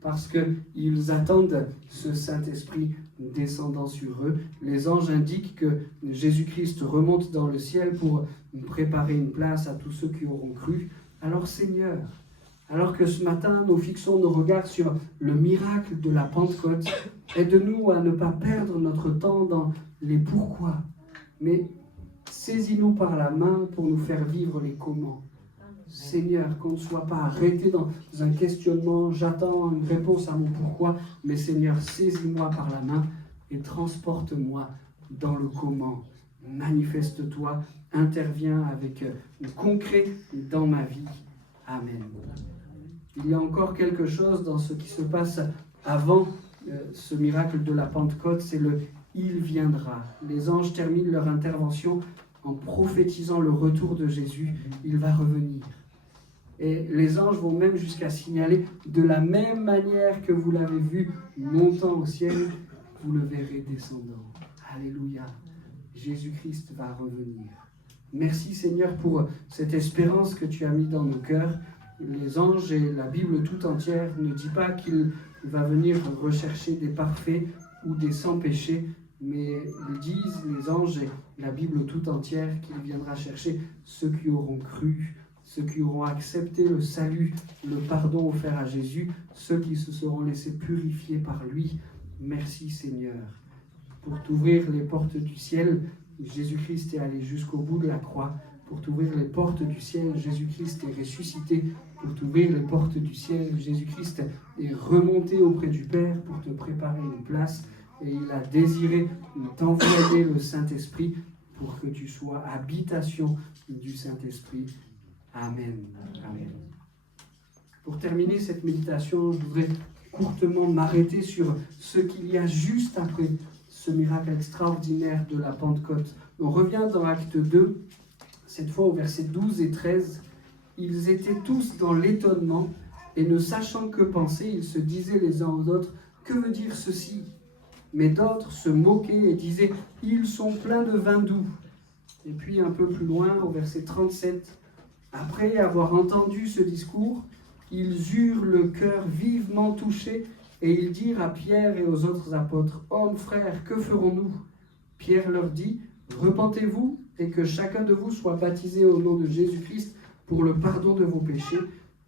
Parce qu'ils attendent ce Saint-Esprit descendant sur eux. Les anges indiquent que Jésus-Christ remonte dans le ciel pour préparer une place à tous ceux qui auront cru. Alors Seigneur, Alors que ce matin, nous fixons nos regards sur le miracle de la Pentecôte, aide-nous à ne pas perdre notre temps dans les pourquoi, mais saisis-nous par la main pour nous faire vivre les comment. Seigneur, qu'on ne soit pas arrêté dans un questionnement, j'attends une réponse à mon pourquoi, mais Seigneur, saisis-moi par la main et transporte-moi dans le comment. Manifeste-toi, interviens avec le concret dans ma vie. Amen. Il y a encore quelque chose dans ce qui se passe avant ce miracle de la Pentecôte, c'est le « il viendra ». Les anges terminent leur intervention en prophétisant le retour de Jésus. Il va revenir. Et les anges vont même jusqu'à signaler « de la même manière que vous l'avez vu montant au ciel, vous le verrez descendant ». Alléluia. Jésus-Christ va revenir. Merci Seigneur pour cette espérance que tu as mis dans nos cœurs. Les anges et la Bible tout entière ne dit pas qu'il va venir rechercher des parfaits ou des sans péché, mais ils disent, les anges et la Bible tout entière, qu'il viendra chercher ceux qui auront cru, ceux qui auront accepté le salut, le pardon offert à Jésus, ceux qui se seront laissés purifier par lui. Merci Seigneur. Pour t'ouvrir les portes du ciel, Jésus-Christ est allé jusqu'au bout de la croix. Pour t'ouvrir les portes du ciel, Jésus-Christ est ressuscité. Pour t'ouvrir les portes du ciel, Jésus-Christ est remonté auprès du Père pour te préparer une place. Et il a désiré t'envoyer le Saint-Esprit pour que tu sois habitation du Saint-Esprit. Amen. Amen. Pour terminer cette méditation, je voudrais courtement m'arrêter sur ce qu'il y a juste après ce miracle extraordinaire de la Pentecôte. On revient dans Acte 2, cette fois au verset 12 et 13. Ils étaient tous dans l'étonnement et ne sachant que penser, ils se disaient les uns aux autres, « Que veut dire ceci ?» Mais d'autres se moquaient et disaient, « Ils sont pleins de vin doux. » Et puis un peu plus loin, au verset 37, « Après avoir entendu ce discours, ils eurent le cœur vivement touché et ils dirent à Pierre et aux autres apôtres, « Hommes, frères, que ferons-nous » Pierre leur dit, « Repentez-vous et que chacun de vous soit baptisé au nom de Jésus-Christ pour le pardon de vos péchés,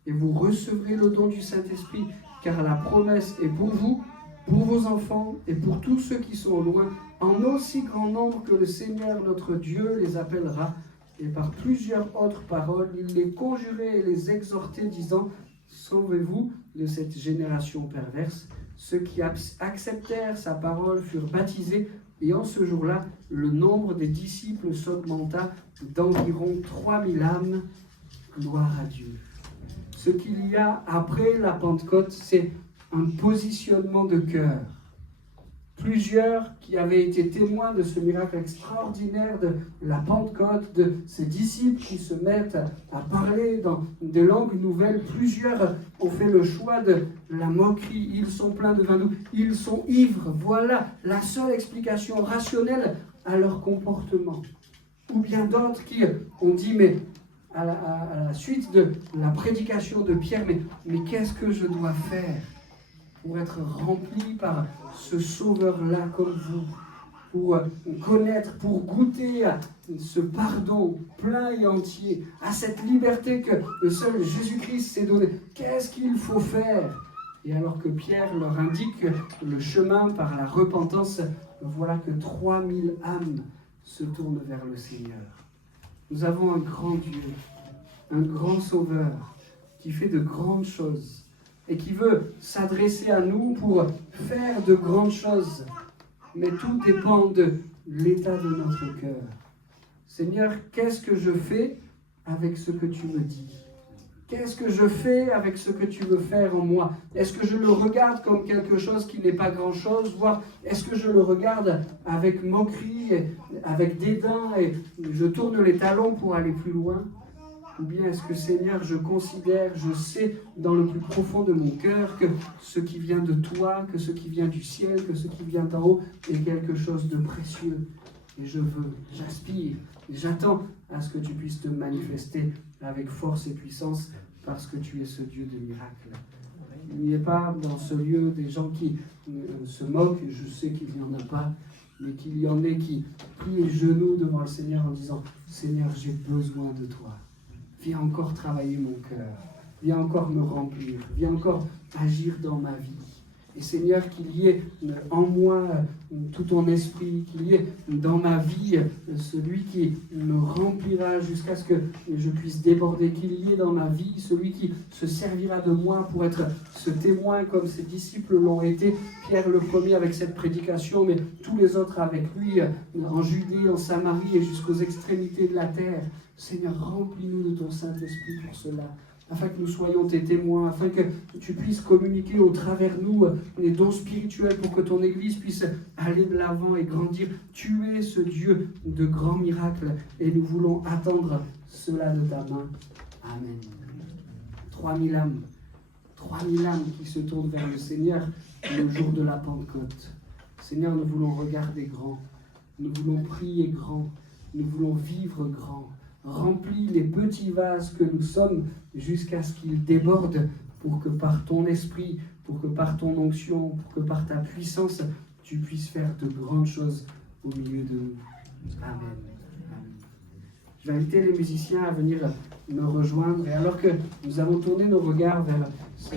et vous recevrez le don du Saint-Esprit, car la promesse est pour vous, pour vos enfants et pour tous ceux qui sont au loin, en aussi grand nombre que le Seigneur notre Dieu les appellera. » Et par plusieurs autres paroles, il les conjurait et les exhortait, disant, « Sauvez-vous de cette génération perverse. » Ceux qui acceptèrent sa parole furent baptisés, et en ce jour-là, le nombre des disciples s'augmenta d'environ 3000 âmes. Gloire à Dieu. Ce qu'il y a après la Pentecôte, c'est un positionnement de cœur. Plusieurs qui avaient été témoins de ce miracle extraordinaire de la Pentecôte, de ces disciples qui se mettent à parler dans des langues nouvelles, plusieurs ont fait le choix de la moquerie. Ils sont pleins de vin doux, ils sont ivres. Voilà la seule explication rationnelle à leur comportement. Ou bien d'autres qui ont dit, mais à la suite de la prédication de Pierre, mais qu'est-ce que je dois faire pour être rempli par ce sauveur-là comme vous, pour connaître, pour goûter à ce pardon plein et entier, à cette liberté que le seul Jésus-Christ s'est donné. Qu'est-ce qu'il faut faire? Et alors que Pierre leur indique le chemin par la repentance, voilà que 3000 âmes se tournent vers le Seigneur. Nous avons un grand Dieu, un grand Sauveur qui fait de grandes choses et qui veut s'adresser à nous pour faire de grandes choses. Mais tout dépend de l'état de notre cœur. Seigneur, qu'est-ce que je fais avec ce que tu me dis? Qu'est-ce que je fais avec ce que tu veux faire en moi? Est-ce que je le regarde comme quelque chose qui n'est pas grand-chose, voire est-ce que je le regarde avec moquerie, avec dédain, et je tourne les talons pour aller plus loin? Ou bien est-ce que, Seigneur, je considère, je sais dans le plus profond de mon cœur que ce qui vient de toi, que ce qui vient du ciel, que ce qui vient d'en haut est quelque chose de précieux. Et je veux, j'aspire, et j'attends à ce que tu puisses te manifester avec force et puissance parce que tu es ce Dieu de miracles. Il n'y a pas dans ce lieu des gens qui se moquent, je sais qu'il n'y en a pas, mais qu'il y en ait qui plient les genoux devant le Seigneur en disant « Seigneur, j'ai besoin de toi. Viens encore travailler mon cœur. viens encore me remplir, viens encore agir dans ma vie. Et Seigneur, qu'il y ait en moi tout ton esprit, qu'il y ait dans ma vie celui qui me remplira jusqu'à ce que je puisse déborder, qu'il y ait dans ma vie celui qui se servira de moi pour être ce témoin comme ses disciples l'ont été, Pierre le premier avec cette prédication, mais tous les autres avec lui en Judée, en Samarie et jusqu'aux extrémités de la terre. Seigneur, remplis-nous de ton Saint-Esprit pour cela, afin que nous soyons tes témoins, afin que tu puisses communiquer au travers nous les dons spirituels pour que ton Église puisse aller de l'avant et grandir. Tu es ce Dieu de grands miracles et nous voulons attendre cela de ta main. Amen. 3000 âmes qui se tournent vers le Seigneur le jour de la Pentecôte. Seigneur, nous voulons regarder grand, nous voulons prier grand, nous voulons vivre grand. Remplis les petits vases que nous sommes jusqu'à ce qu'ils débordent pour que par ton esprit, pour que par ton onction, pour que par ta puissance, tu puisses faire de grandes choses au milieu de nous. Amen. Amen. Je vais inviter les musiciens à venir me rejoindre et alors que nous avons tourné nos regards vers ce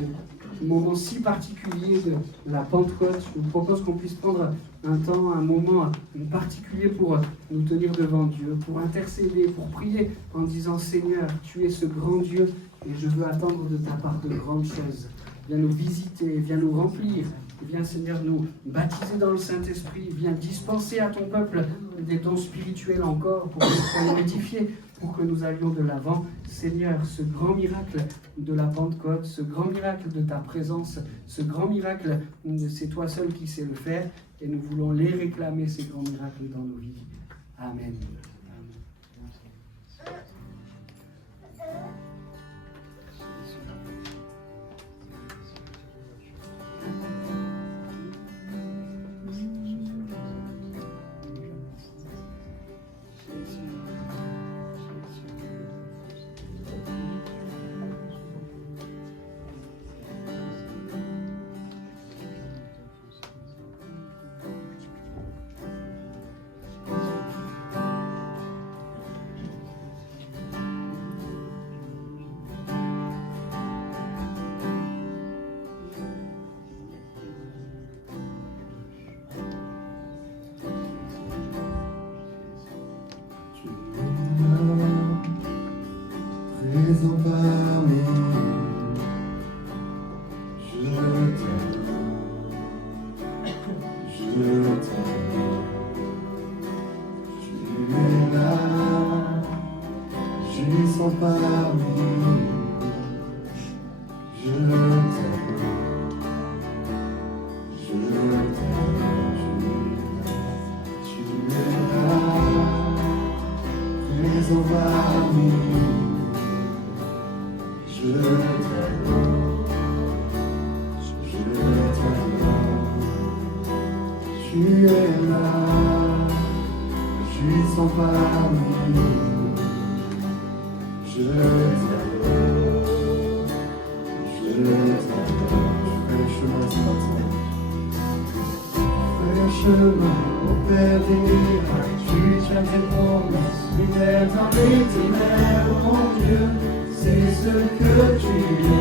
moment si particulier de la Pentecôte, je vous propose qu'on puisse prendre un temps, un moment particulier pour nous tenir devant Dieu, pour intercéder, pour prier en disant « Seigneur, tu es ce grand Dieu et je veux attendre de ta part de grandes choses. Viens nous visiter, viens nous remplir, viens Seigneur nous baptiser dans le Saint-Esprit, viens dispenser à ton peuple des dons spirituels encore pour que nous soyons édifiés, pour que nous allions de l'avant. Seigneur, ce grand miracle de la Pentecôte, ce grand miracle de ta présence, ce grand miracle, c'est toi seul qui sais le faire et nous voulons les réclamer, ces grands miracles dans nos vies. Amen. Présent parmi nous, je t'aime, tu es là, gisant parmi nous, je t'aime, tu es là, présent parmi nous. Je t'aime, tu es là, puissant parmi nous. Je t'aime, tu fais le chemin ce matin. Fais le chemin au Père des miracles, tu tiens tes promesses, fidèle dans les ténèbres, mon Dieu. C'est ce que tu es.